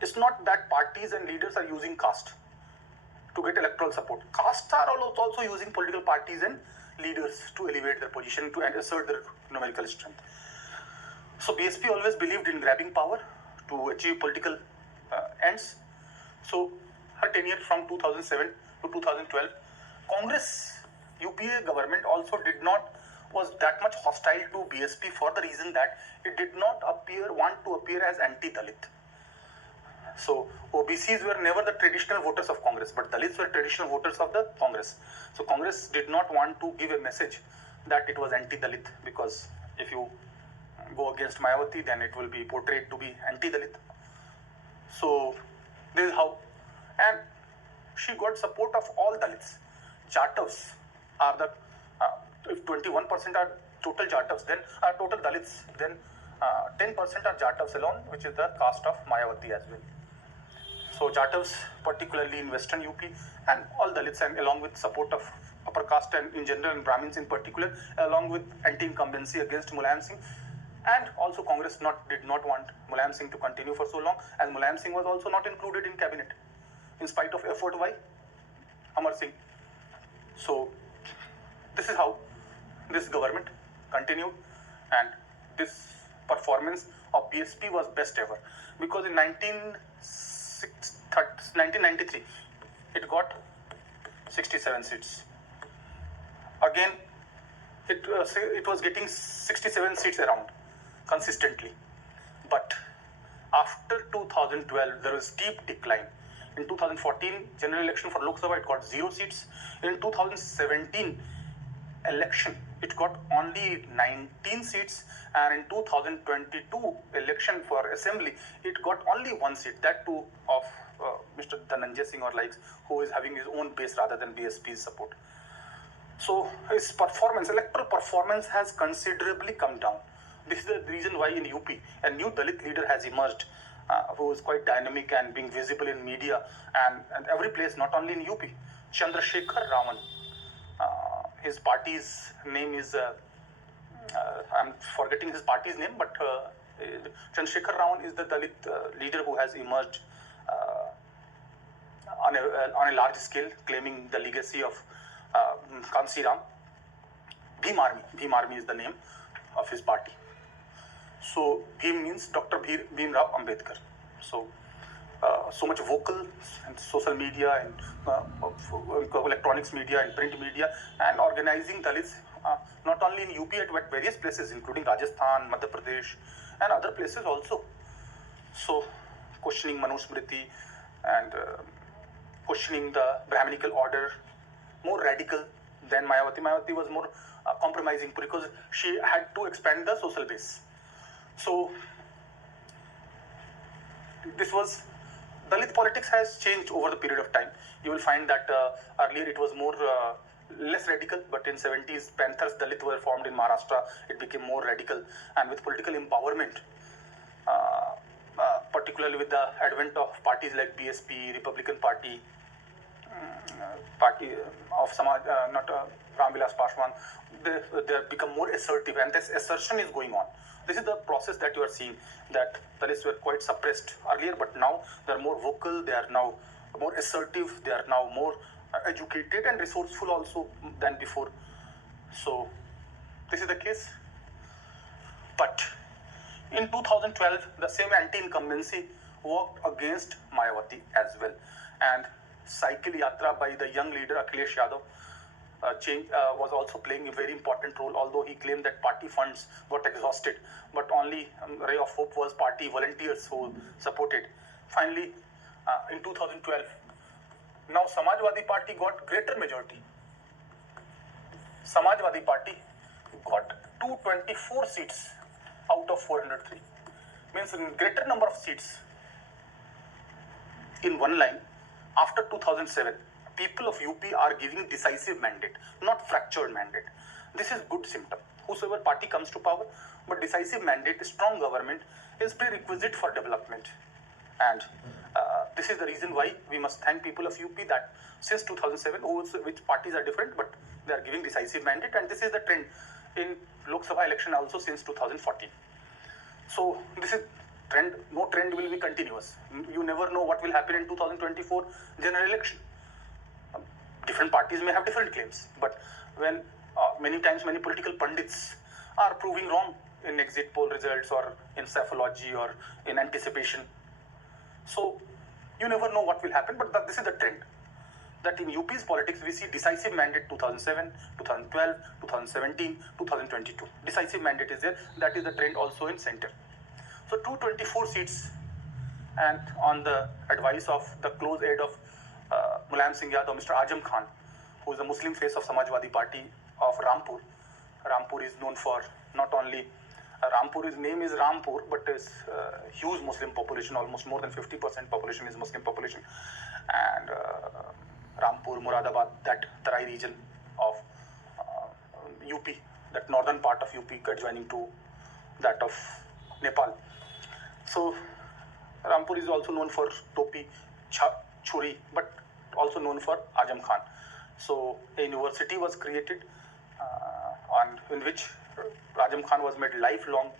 It's not that parties and leaders are using caste to get electoral support. Castes are also using political parties and leaders to elevate their position, to assert their numerical strength. So BSP always believed in grabbing power to achieve political ends. So her tenure from 2007 to 2012, Congress UPA government also was that much hostile to BSP for the reason that it did not want to appear as anti-Dalit. So OBCs were never the traditional voters of Congress, but Dalits were traditional voters of the Congress. So Congress did not want to give a message that it was anti-Dalit, because if you go against Mayawati, then it will be portrayed to be anti-Dalit. So this is how, and she got support of all Dalits. Jatavs are the, if 21% are total Jatavs, then total Dalits, then 10% are Jatavs alone, which is the caste of Mayawati as well. So Jatavs, particularly in Western UP, and all Dalits, and along with support of upper caste and in general and Brahmins in particular, along with anti-incumbency against Mulayam Singh. And also Congress did not want Mulayam Singh to continue for so long, as Mulayam Singh was also not included in cabinet, in spite of effort by Amar Singh. So this is how this government continued, and this performance of BSP was best ever, because in 1993 it got 67 seats. Again, it was getting 67 seats around consistently, but after 2012 there was steep decline. In 2014 general election for Lok Sabha, it got 0 seats. In 2017 election, it got only 19 seats, and in 2022 election for assembly, it got only 1 seat, that too of Mr. Dhananjay Singh or likes, who is having his own base rather than BSP's support. So his performance, electoral performance, has considerably come down. This is the reason why in UP a new Dalit leader has emerged, who is quite dynamic and being visible in media and every place, not only in UP. Chandrasekhar Rawan. His party's name is, I'm forgetting his party's name, but Chandrasekhar Rawan is the Dalit leader who has emerged on a large scale, claiming the legacy of Kansi Ram. Bhim Army is the name of his party. So Bhim means Dr. Bhim Rao Ambedkar. So so much vocal and social media and electronics media and print media, and organizing Dalits not only in UP but various places including Rajasthan, Madhya Pradesh and other places also. So questioning Manusmriti and questioning the Brahminical order, more radical than Mayawati. Mayawati was more compromising because she had to expand the social base. So this was Dalit politics has changed over the period of time. You will find that earlier it was more less radical, but in 70s Panthers Dalit were formed in Maharashtra. It became more radical, and with political empowerment, particularly with the advent of parties like BSP, Republican Party, party of Samaj, not Ram Vilas Paswan, they have become more assertive, and this assertion is going on. This is the process that you are seeing, that Dalits were quite suppressed earlier, but now they are more vocal, they are now more assertive, they are now more educated and resourceful also than before. So this is the case. But in 2012, the same anti-incumbency worked against Mayawati as well. And Cycle Yatra by the young leader Akhilesh Yadav was also playing a very important role, although he claimed that party funds got exhausted. But only ray of hope was party volunteers who supported. Finally, in 2012, now Samajwadi Party got greater majority. Samajwadi Party got 224 seats out of 403. Means greater number of seats. In one line, after 2007, people of UP are giving decisive mandate, not fractured mandate. This is good symptom. Whosoever party comes to power, but decisive mandate, strong government is prerequisite for development. And this is the reason why we must thank people of UP that since 2007, which parties are different, but they are giving decisive mandate, and this is the trend in Lok Sabha election also since 2014. So this is trend. No trend will be continuous. You never know what will happen in 2024 general election. Different parties may have different claims, but when many times many political pundits are proving wrong in exit poll results or in psephology or in anticipation. So you never know what will happen, but this is the trend. That in UP's politics, we see decisive mandate 2007, 2012, 2017, 2022. Decisive mandate is there. That is the trend also in center. So 224 seats, and on the advice of the close aide of Mulayam Singh Yadav, Mr. Azam Khan, who is the Muslim face of Samajwadi Party of Rampur. Rampur is known for not only Rampur's name is Rampur, but is huge Muslim population, almost more than 50% population is Muslim population. And Rampur, Muradabad, that Tarai region of UP, that northern part of UP adjoining to that of Nepal. So Rampur is also known for Topi, Churi, but also known for Azam Khan. So a university was created in which Azam Khan was made lifelong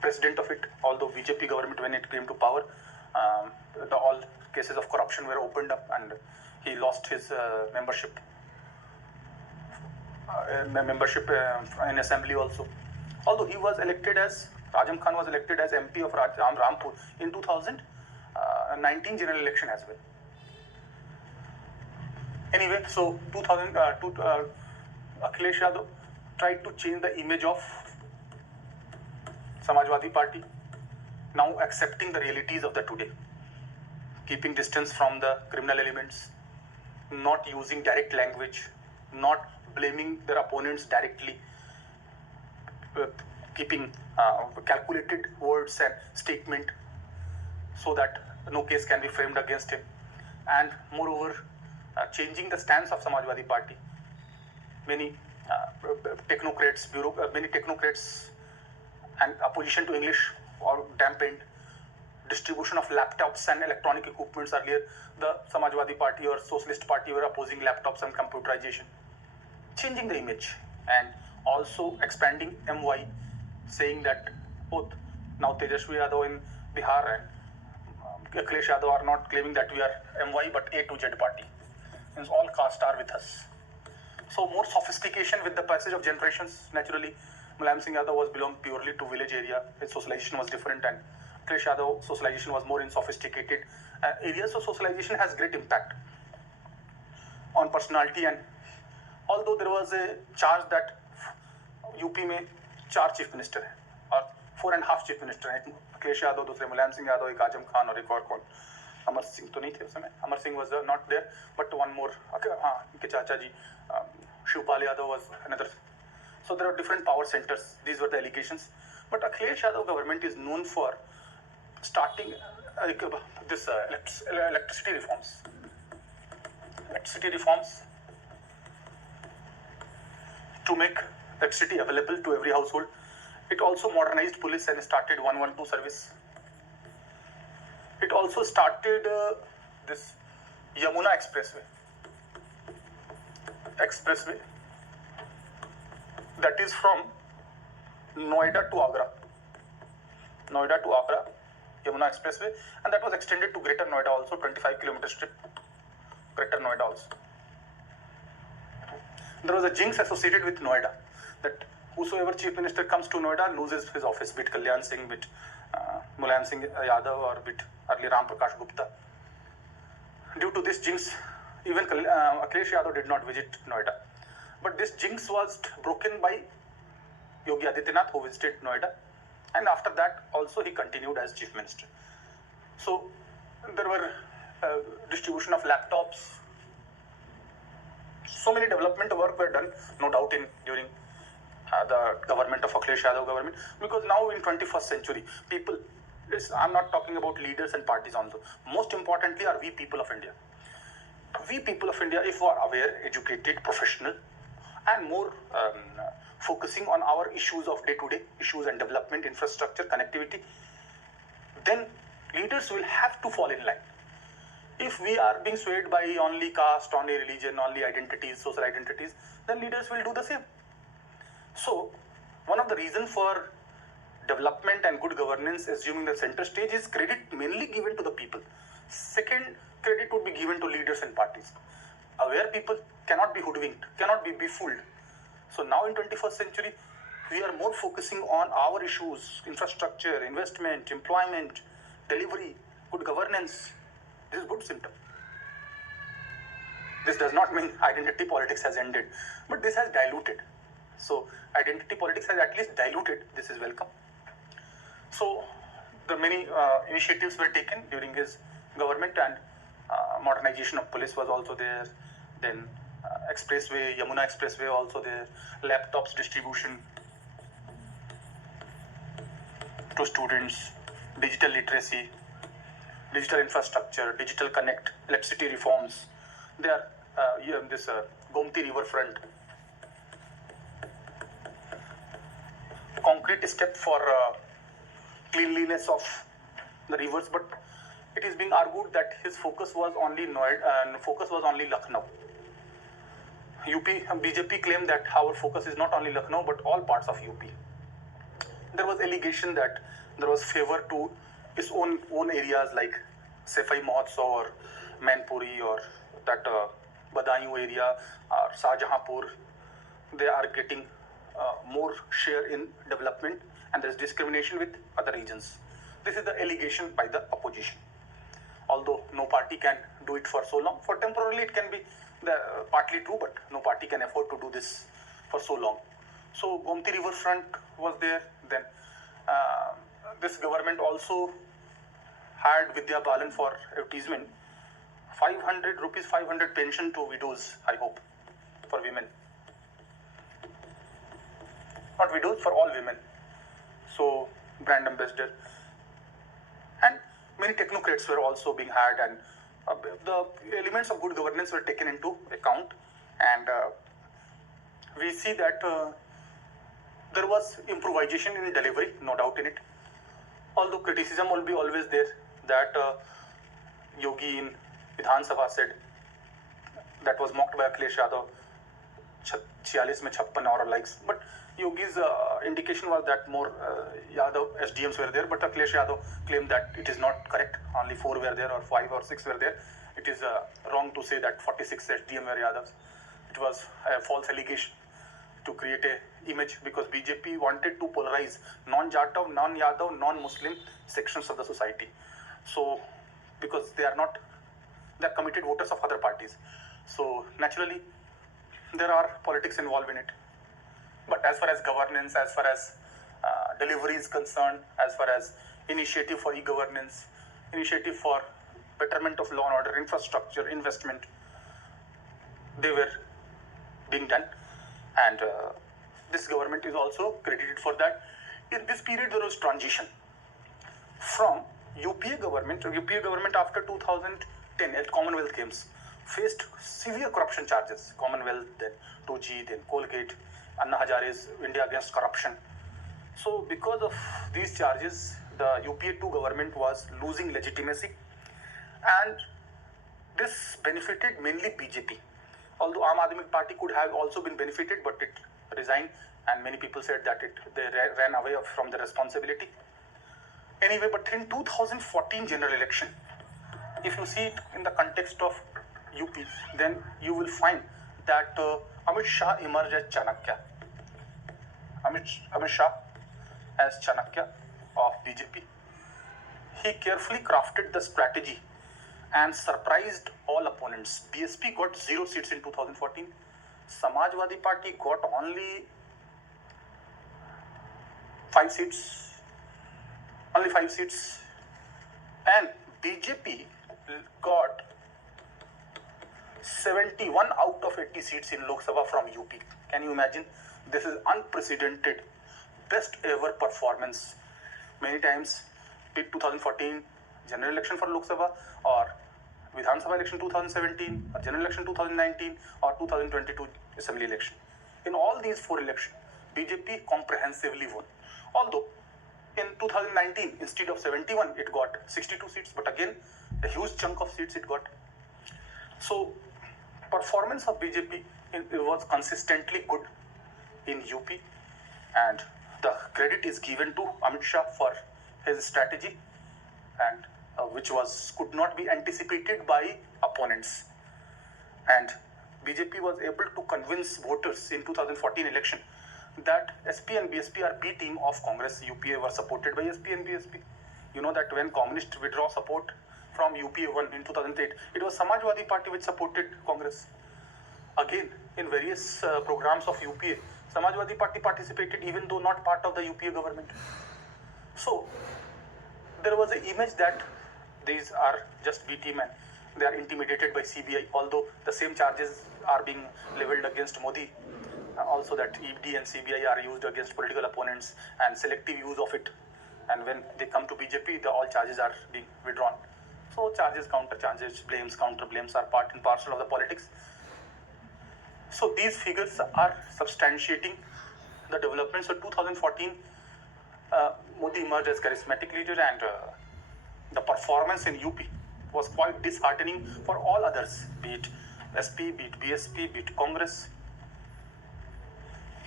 president of it, although BJP government, when it came to power, all cases of corruption were opened up and he lost his membership in assembly also. Although he was elected as, Azam Khan was elected as MP of Rampur in 2019 general election as well. Anyway, so Akhilesh Yadav tried to change the image of Samajwadi Party, now accepting the realities of the today, keeping distance from the criminal elements, not using direct language, not blaming their opponents directly, keeping calculated words and statement so that no case can be framed against him, and moreover changing the stance of Samajwadi Party. Many technocrats and opposition to English or dampened. Distribution of laptops and electronic equipments. Earlier, the Samajwadi Party or Socialist Party were opposing laptops and computerization. Changing the image and also expanding MY, saying that both now Tejaswi Yadav in Bihar and Akhilesh Yadav are not claiming that we are MY but A to Z party. Means all castes are with us. So more sophistication with the passage of generations. Naturally, Mulayam Singh Yadav was belonged purely to village area. His socialization was different, and Akhilesh Yadav socialization was more in sophisticated areas. So socialization has great impact on personality. And although there was a charge that UP में 4 chief minister हैं और 4.5 chief minister हैं, अखिलेश यादव, दूसरे मुलायम सिंह यादव, एक आजम खान और एक और कौन, अमर सिंह तो नहीं थे उस समय. Amar Singh was not there, but one more, हाँ, इनके चाचा जी Shivpal Yadav was another. So there are different power centers. These were the allegations. But Akhilesh Yadav government is known for starting this electricity reforms. Electricity reforms to make electricity available to every household. It also modernized police and started 112 service. It also started this Yamuna expressway that is from Noida to Agra, Yamuna expressway, and that was extended to Greater Noida also, 25-kilometer strip, Greater Noida also. There was a jinx associated with Noida that whosoever chief minister comes to Noida loses his office, be it Kalyan Singh, be it Mulayam Singh Yadav, or be it earlier Ram Prakash Gupta. Due to this jinx, even Akhilesh Yadav did not visit Noida. But this jinx was broken by Yogi Adityanath, who visited Noida, and after that also he continued as chief minister. So there were distribution of laptops. So many development work were done, no doubt, during the government of Akhilesh Yadav government, because now in 21st century, people, I'm not talking about leaders and parties also. Most importantly are we people of India. We people of India, if we are aware, educated, professional, and more focusing on our issues of day-to-day issues and development, infrastructure, connectivity, then leaders will have to fall in line. If we are being swayed by only caste, only religion, only identities, social identities, then leaders will do the same. So, one of the reasons for development and good governance assuming the center stage is credit mainly given to the people. Second, credit would be given to leaders and parties. Aware people cannot be hoodwinked, cannot be befooled. So now in 21st century, we are more focusing on our issues, infrastructure, investment, employment, delivery, good governance. This is a good symptom. This does not mean identity politics has ended, but this has diluted. So identity politics has at least diluted. This is welcome. So the many initiatives were taken during his government, and modernization of police was also there. Then expressway, Yamuna expressway also there. Laptops distribution to students, digital literacy, digital infrastructure, digital connect, electricity reforms. There this Gomti river front. Concrete step for cleanliness of the rivers, but it is being argued that his focus was only Lucknow. UP BJP claimed that our focus is not only Lucknow but all parts of UP. There was allegation that there was favor to its own areas like Sefai Mahotsav or Mainpuri or that Badaयूं area or Shahjahanpur. They are getting more share in development, and there is discrimination with other regions. This is the allegation by the opposition. Although no party can do it for so long, for temporarily it can be partly true, but no party can afford to do this for so long. So Gomti river front was there. Then this government also had Vidya Balan for advertisement. 500 rupees, 500 pension to widows, I hope, for women. Not widows, for all women. So brand ambassador. And many technocrats were also being had, and the elements of good governance were taken into account. And we see that there was improvisation in delivery, no doubt in it. Although criticism will be always there that Yogi in Vidhan Sabha said that was mocked by Akhilesh Yadav, 46 mein 56 or likes. But Yogi's indication was that more Yadav SDMs were there, but Akhilesh Yadav claimed that it is not correct. Only 4 were there, or 5 or 6 were there. It is wrong to say that 46 SDM were Yadavs. It was a false allegation to create a image, because BJP wanted to polarize non-Jatav, non-Yadav, non-Muslim sections of the society. So because they are committed voters of other parties. So naturally, there are politics involved in it. But as far as governance, as far as delivery is concerned, as far as initiative for e-governance, initiative for betterment of law and order, infrastructure, investment, they were being done. And this government is also credited for that. In this period, there was transition from UPA government after 2010 at Commonwealth Games faced severe corruption charges. Commonwealth, then 2G, then Colgate, Anna Hazare's India Against Corruption. So because of these charges, the UPA 2 government was losing legitimacy, and this benefited mainly BJP. Although Aam Aadmi Party could have also been benefited, but it resigned, and many people said that they ran away from the responsibility. Anyway, but in 2014 general election, if you see it in the context of UP, then you will find that Amit Shah emerged as Chanakya. Amit Shah as Chanakya of BJP. He carefully crafted the strategy and surprised all opponents. BSP got 0 seats in 2014. Samajwadi Party got only 5 seats. Only 5 seats. And BJP got 71 out of 80 seats in Lok Sabha from UP. Can you imagine? This is unprecedented, best ever performance. Many times, in 2014 general election for Lok Sabha, or Vidhan Sabha election 2017, or general election 2019, or 2022 assembly election. In all these 4 elections, BJP comprehensively won. Although in 2019, instead of 71, it got 62 seats, but again, a huge chunk of seats it got. So, performance of BJP was consistently good in UP, and the credit is given to Amit Shah for his strategy, and which could not be anticipated by opponents. And BJP was able to convince voters in 2014 election that SP and BSP are B team of Congress. UPA were supported by SP and BSP. You know that when communists withdraw support from UPA 1 in 2008, it was Samajwadi Party which supported Congress. Again, in various programs of UPA, Samajwadi Party participated even though not part of the UPA government. So, there was an image that these are just B team and they are intimidated by CBI, although the same charges are being leveled against Modi. Also that ED and CBI are used against political opponents and selective use of it. And when they come to BJP, all charges are being withdrawn. So charges, counter charges, blames, counter blames are part and parcel of the politics. So these figures are substantiating the developments of 2014. Modi emerged as charismatic leader, and the performance in UP was quite disheartening for all others, be it SP, be it BSP, be it Congress.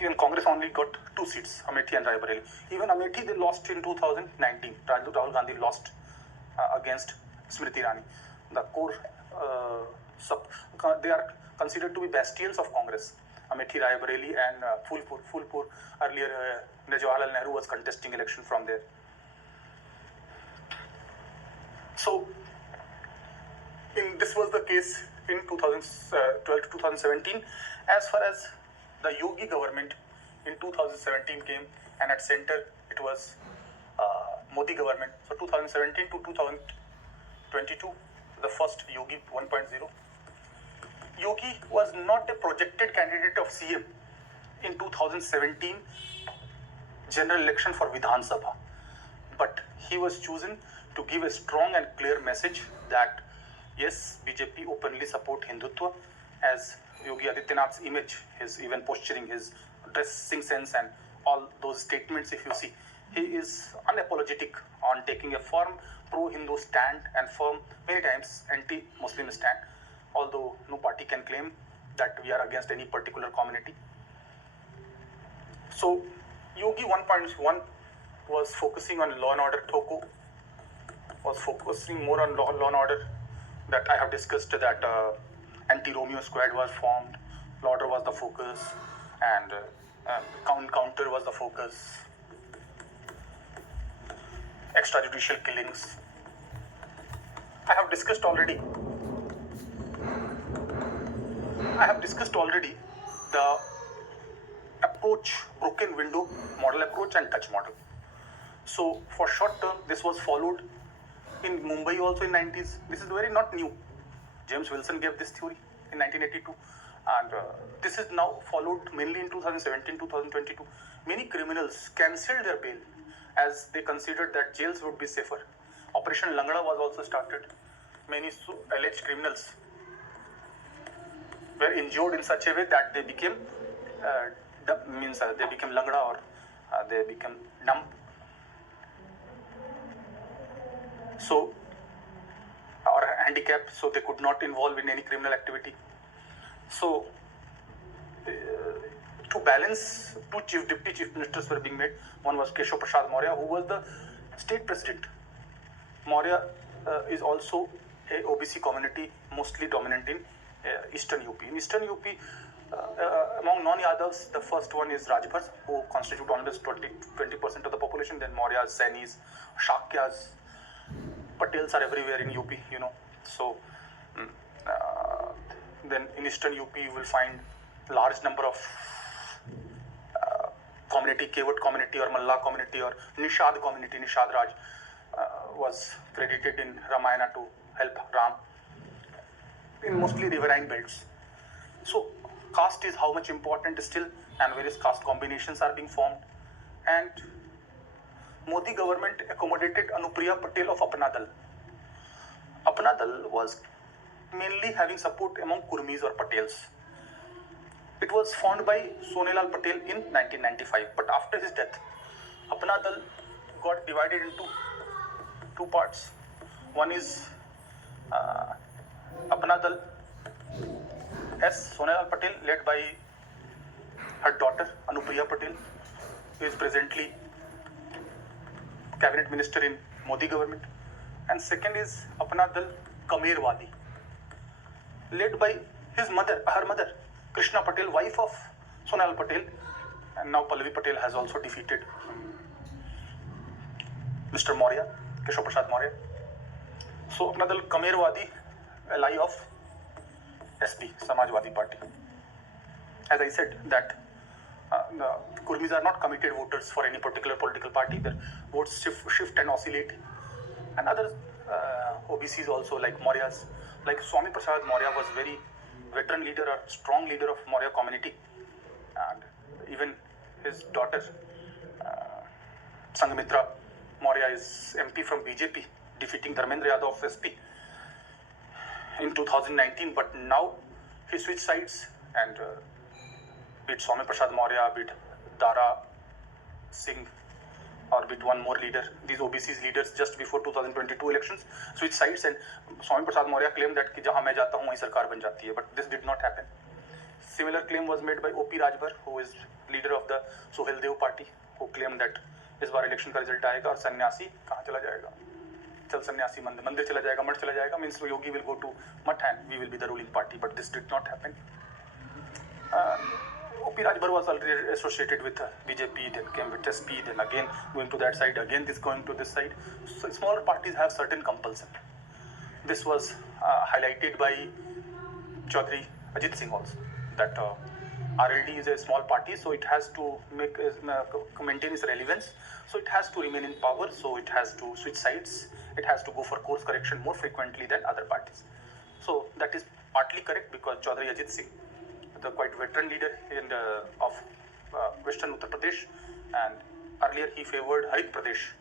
Even Congress only got 2 seats, Amethi and Raebareli. Even Amethi, they lost in 2019. Rahul Gandhi lost against Smriti Irani. The core, they are considered to be bastions of Congress. Amethi, Raebareli and Phulpur. Earlier, Jawaharlal Nehru was contesting election from there. So, this was the case in 2012 to 2017. As far as the Yogi government in 2017 came, and at center it was Modi government. So 2017 to 2022, the first Yogi 1.0. Yogi was not a projected candidate of CM in 2017 general election for Vidhan Sabha, but he was chosen to give a strong and clear message that yes, BJP openly support Hindutva, as Yogi Adityanath's image, his even posturing, his dressing sense and all those statements, if you see, he is unapologetic on taking a firm pro-Hindu stand and firm, many times anti-Muslim stand, although no party can claim that we are against any particular community. So Yogi 1.1 was focusing on law and order. Thoko was focusing more on law and order, that I have discussed, that anti-Romeo squad was formed, law order was the focus, and counter was the focus, extrajudicial killings. I have discussed already the approach, broken window, model approach and touch model. So for short term, this was followed in Mumbai also in 90s. This is very not new. James Wilson gave this theory in 1982, and this is now followed mainly in 2017, 2022. Many criminals cancelled their bail as they considered that jails would be safer. Operation Langda was also started. Many alleged criminals were injured in such a way that they became they became Langda or they became numb. So, or handicapped, so they could not involve in any criminal activity. So, to balance, two deputy chief ministers were being made. One was Keshav Prasad Maurya, who was the state president. Maurya is also a OBC community, mostly dominant in Eastern UP. In Eastern UP, among non-Yadavs, the first one is Rajbhar, who constitute almost 20% of the population. Then Mauryas, Sainis, Shakyas, Patels are everywhere in UP, you know. So, then in Eastern UP, you will find large number of community, Kewat community or Malla community or Nishad community. Nishad Raj was credited in Ramayana to help Ram in mostly riverine belts. So caste is how much important still, and various caste combinations are being formed. And Modi government accommodated Anupriya Patel of Apna Dal. Apna Dal was mainly having support among Kurmis or Patels. It was formed by Sonelal Patel in 1995, but after his death, Apna Dal got divided into two parts. One is Apna Dal S. Sonelal Patel, led by her daughter Anupriya Patel, who is presently cabinet minister in Modi government. And second is Apna Dal Kamerwadi, led by his mother, her mother, Krishna Patel, wife of Sonal Patel, and now Pallavi Patel has also defeated Mr. Maurya, Keshav Prasad Maurya. So Apna Dal Kamerwadi, ally of SP, Samajwadi Party. As I said, that the Kurmis are not committed voters for any particular political party. Their votes shift and oscillate. And other OBCs also, like Mauryas, like Swami Prasad Maurya was very veteran leader or strong leader of Maurya community. And even his daughter, Sanghamitra Maurya, is MP from BJP, defeating Dharmendra Yadav of SP in 2019. But now he switched sides, and be it Swami Prasad Maurya, be it Dara Singh, or be it one more leader, these OBC's leaders just before 2022 elections switched sides, and Swami Prasad Maurya claimed that कि जहाँ मैं जाता हूँ वहीं सरकार बन जाती है. But this did not happen. Similar claim was made by O.P. Rajbhar, who is leader of the Sohail Dev party, who claimed that इस बार इलेक्शन का रिजल्ट आएगा और सन्यासी कहाँ चला जाएगा, चल सन्यासी मंदिर चला जाएगा, मठ चला जाएगा, means Yogi will go to मठ and we will be the ruling party. But this did not happen. O.P. Rajbhar was already associated with BJP, then came with SP, then again going to that side, again this going to this side. So smaller parties have certain compulsion. This was highlighted by Chaudhary Ajit Singh also, that RLD is a small party, so it has to maintain its relevance, so it has to remain in power, so it has to switch sides, it has to go for course correction more frequently than other parties. So that is partly correct, because Chaudhary Ajit Singh, the quite veteran leader of Western Uttar Pradesh, and earlier he favored Harit Pradesh,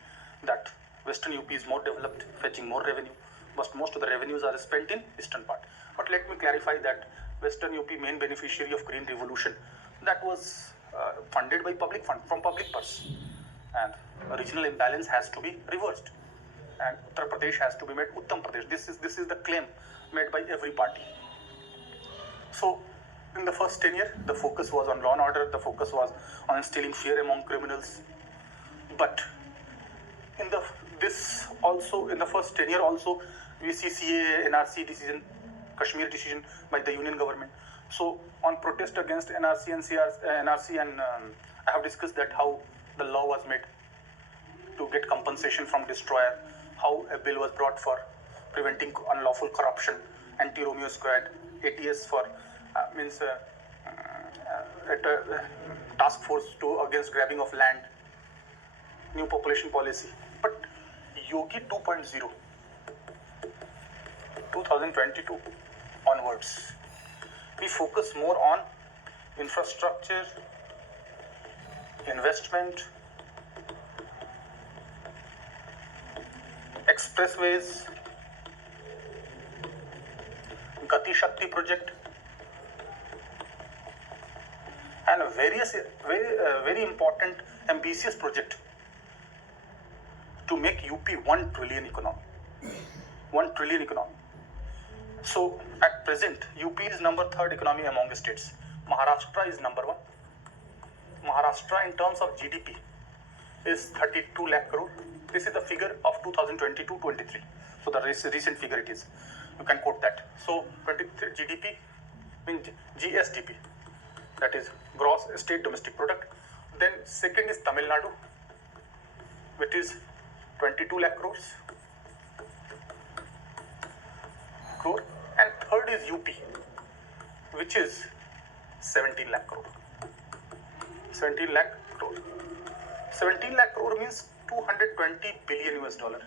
that Western UP is more developed, fetching more revenue, but most of the revenues are spent in Eastern part. But let me clarify that Western UP main beneficiary of Green Revolution, that was funded by public fund, from public purse, and regional imbalance has to be reversed, and Uttar Pradesh has to be made Uttam Pradesh. This is the claim made by every party. So in the first tenure, the focus was on law and order, the focus was on instilling fear among criminals. But in the first tenure also, we see CAA, NRC decision, Kashmir decision by the union government. So on protest against NRC and I have discussed that how the law was made to get compensation from destroyer, how a bill was brought for preventing unlawful corruption, anti-Romeo Squad, ATS for task force against grabbing of land, new population policy. But Yogi 2.0, 2022 onwards, we focus more on infrastructure, investment, expressways, Gati Shakti project, and a very important ambitious project to make UP 1 trillion economy. 1 trillion economy. So at present, UP is number 3rd economy among the states. Maharashtra is number 1. Maharashtra in terms of GDP is 32 lakh crore. This is the figure of 2022-23. So the recent figure it is. You can quote that. So 23 GDP means GSDP, that is gross state domestic product. Then second is Tamil Nadu, which is 22 lakh crores. And third is UP, which is 17 lakh crore. 17 lakh crore. 17 lakh crore means 220 billion US dollar.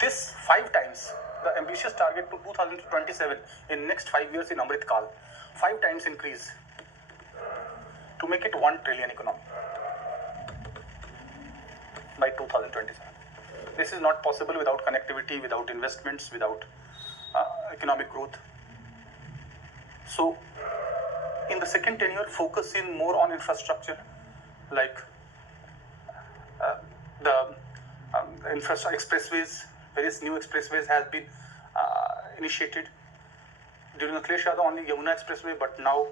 This 5 times the ambitious target to 2027 in next 5 years in Amrit Kal, 5 times increase to make it 1 trillion economy by 2027. This is not possible without connectivity, without investments, without economic growth. So, in the second tenure, focus in more on infrastructure, like the infrastructure expressways. Various new expressways has been initiated. During Akhilesh Yadav, only Yamuna Expressway, but now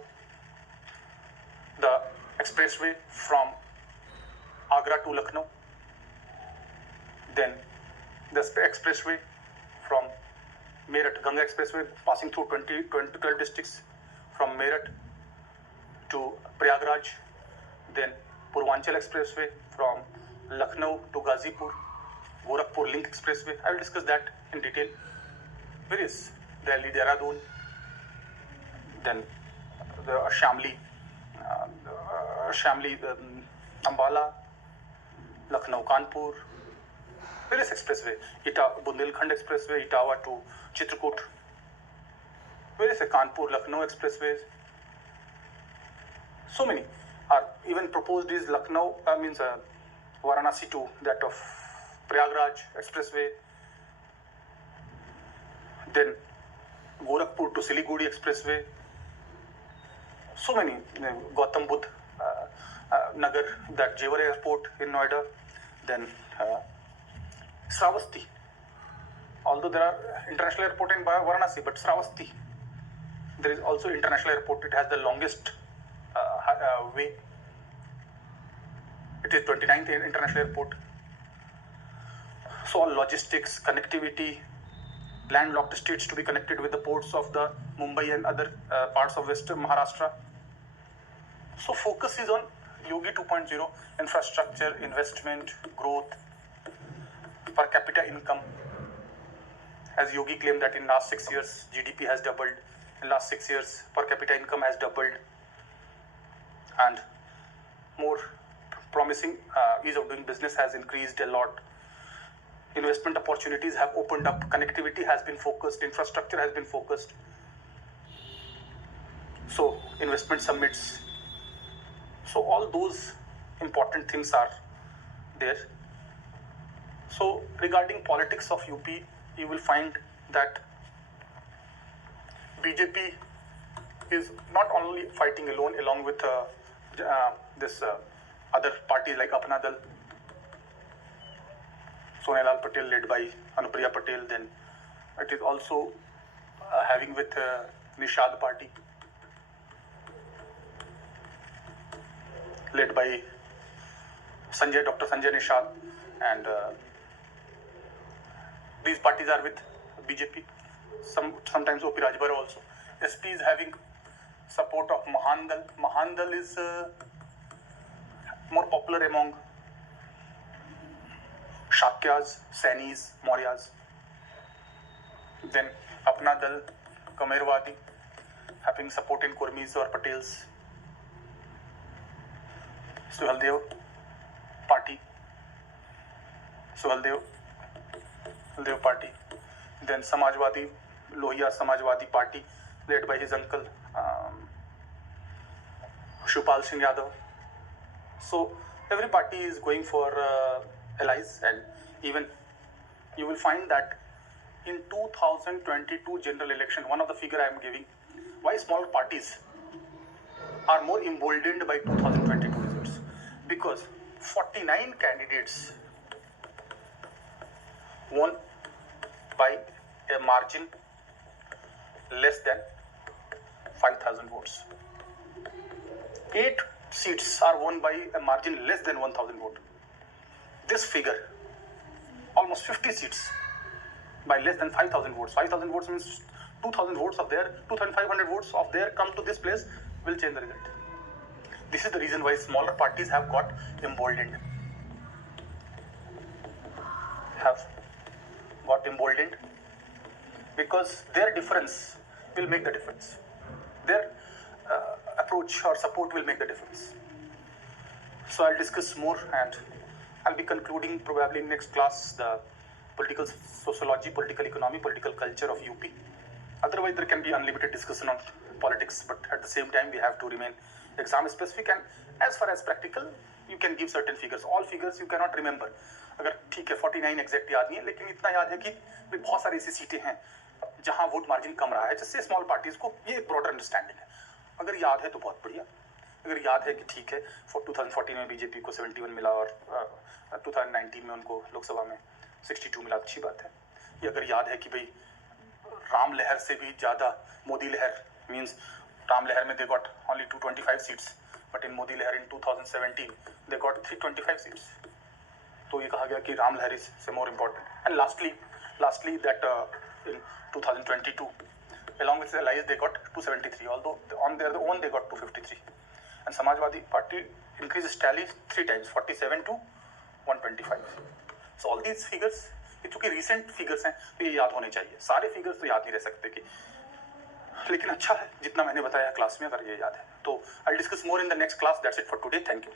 the expressway from Agra to Lucknow. Then the expressway from Meerut, Ganga Expressway passing through 12 districts from Meerut to Prayagraj. Then Purvanchal Expressway from Lucknow to Ghazipur. Gorakhpur Link Expressway. I will discuss that in detail. Various Delhi, Dehradun, then the Shamli, Ambala, Lucknow Kanpur. Various expressway, Bundelkhand Expressway, Etawah to Chitrakoot, various Kanpur, Lucknow expressways. So many are even proposed is Lucknow, Varanasi to that of Prayagraj Expressway, then Gorakhpur to Siliguri Expressway. So many, Gautam Budh Nagar, that Jewar Airport in Noida, then Shravasti. Although there are international airport in Varanasi, but Shravasti, there is also international airport. It has the longest way. It is 29th international airport. So all logistics, connectivity, landlocked states to be connected with the ports of the Mumbai and other parts of Western Maharashtra. So focus is on Yogi 2.0, infrastructure, investment, growth, per capita income. As Yogi claimed that in last 6 years, GDP has doubled. In last 6 years, per capita income has doubled. And more promising ease of doing business has increased a lot. Investment opportunities have opened up. Connectivity has been focused. Infrastructure has been focused. So investment summits. So all those important things are there. So regarding politics of UP, you will find that BJP is not only fighting alone along with this other parties like Apna Dal, Sonelal Patel led by Anupriya Patel. Then it is also having with Nishad party led by Dr. Sanjay Nishad, and these parties are with BJP. Sometimes OP Rajbara also. SP is having support of Mahandal. Mahandal is more popular among Shakyas, Sainis, Mauryas. Then Apna Dal, Kamerwadi, having support in Kurmis or Patels. Suhaldev party. Suhaldev party. Then Samajwadi, Lohia Samajwadi party, led by his uncle Shupal Singh Yadav. So every party is going for allies, and even you will find that in 2022 general election, one of the figure I am giving, why small parties are more emboldened by 2022 results, because 49 candidates won by a margin less than 5,000 votes. 8 seats are won by a margin less than 1,000 votes. This figure, almost 50 seats by less than 5,000 votes. 5,000 votes means 2,000 votes of there, 2,500 votes of there come to this place, will change the result. This is the reason why smaller parties have got emboldened. Because their difference will make the difference. Their approach or support will make the difference. So I'll discuss more, and I'll be concluding probably in next class the political sociology, political economy, political culture of UP. Otherwise, there can be unlimited discussion on politics, but at the same time, we have to remain exam specific, and as far as practical, you can give certain figures. All figures you cannot remember. अगर ठीक है 49 exact याद नहीं है, लेकिन इतना याद है कि बहुत सारी ऐसी सीटें हैं जहां वोट मार्जिन कम रहा है, जिससे स्मॉल पार्टीज को ये ब्रॉडर अंडरस्टैंडिंग है. अगर याद है तो बहुत बढ़िया. अगर याद है कि ठीक है 2014 में बीजेपी को 71 मिला और 2019 में उनको लोकसभा में 62 मिला, अच्छी बात है. ये अगर याद है कि भाई राम लहर से भी ज़्यादा मोदी लहर, मीन्स राम लहर में they got only 225 seats, but in Modi लहर इन 2017 दे गॉट 325 सीट्स. तो ये कहा गया कि राम लहर से more important. And lastly that in 2022 along with the allies they got 273, although on their own they got 253. And Samajwadi Party increased tally 3 times, 47 to 125. So all these figures, ये चूंकि recent figures हैं तो ये याद होने चाहिए. सारे figures तो याद नहीं रह सकते कि, लेकिन अच्छा है जितना मैंने बताया क्लास में अगर ये याद है. तो I'll discuss more in the next class. That's it for today. Thank you.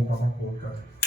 Om Papa Polkar.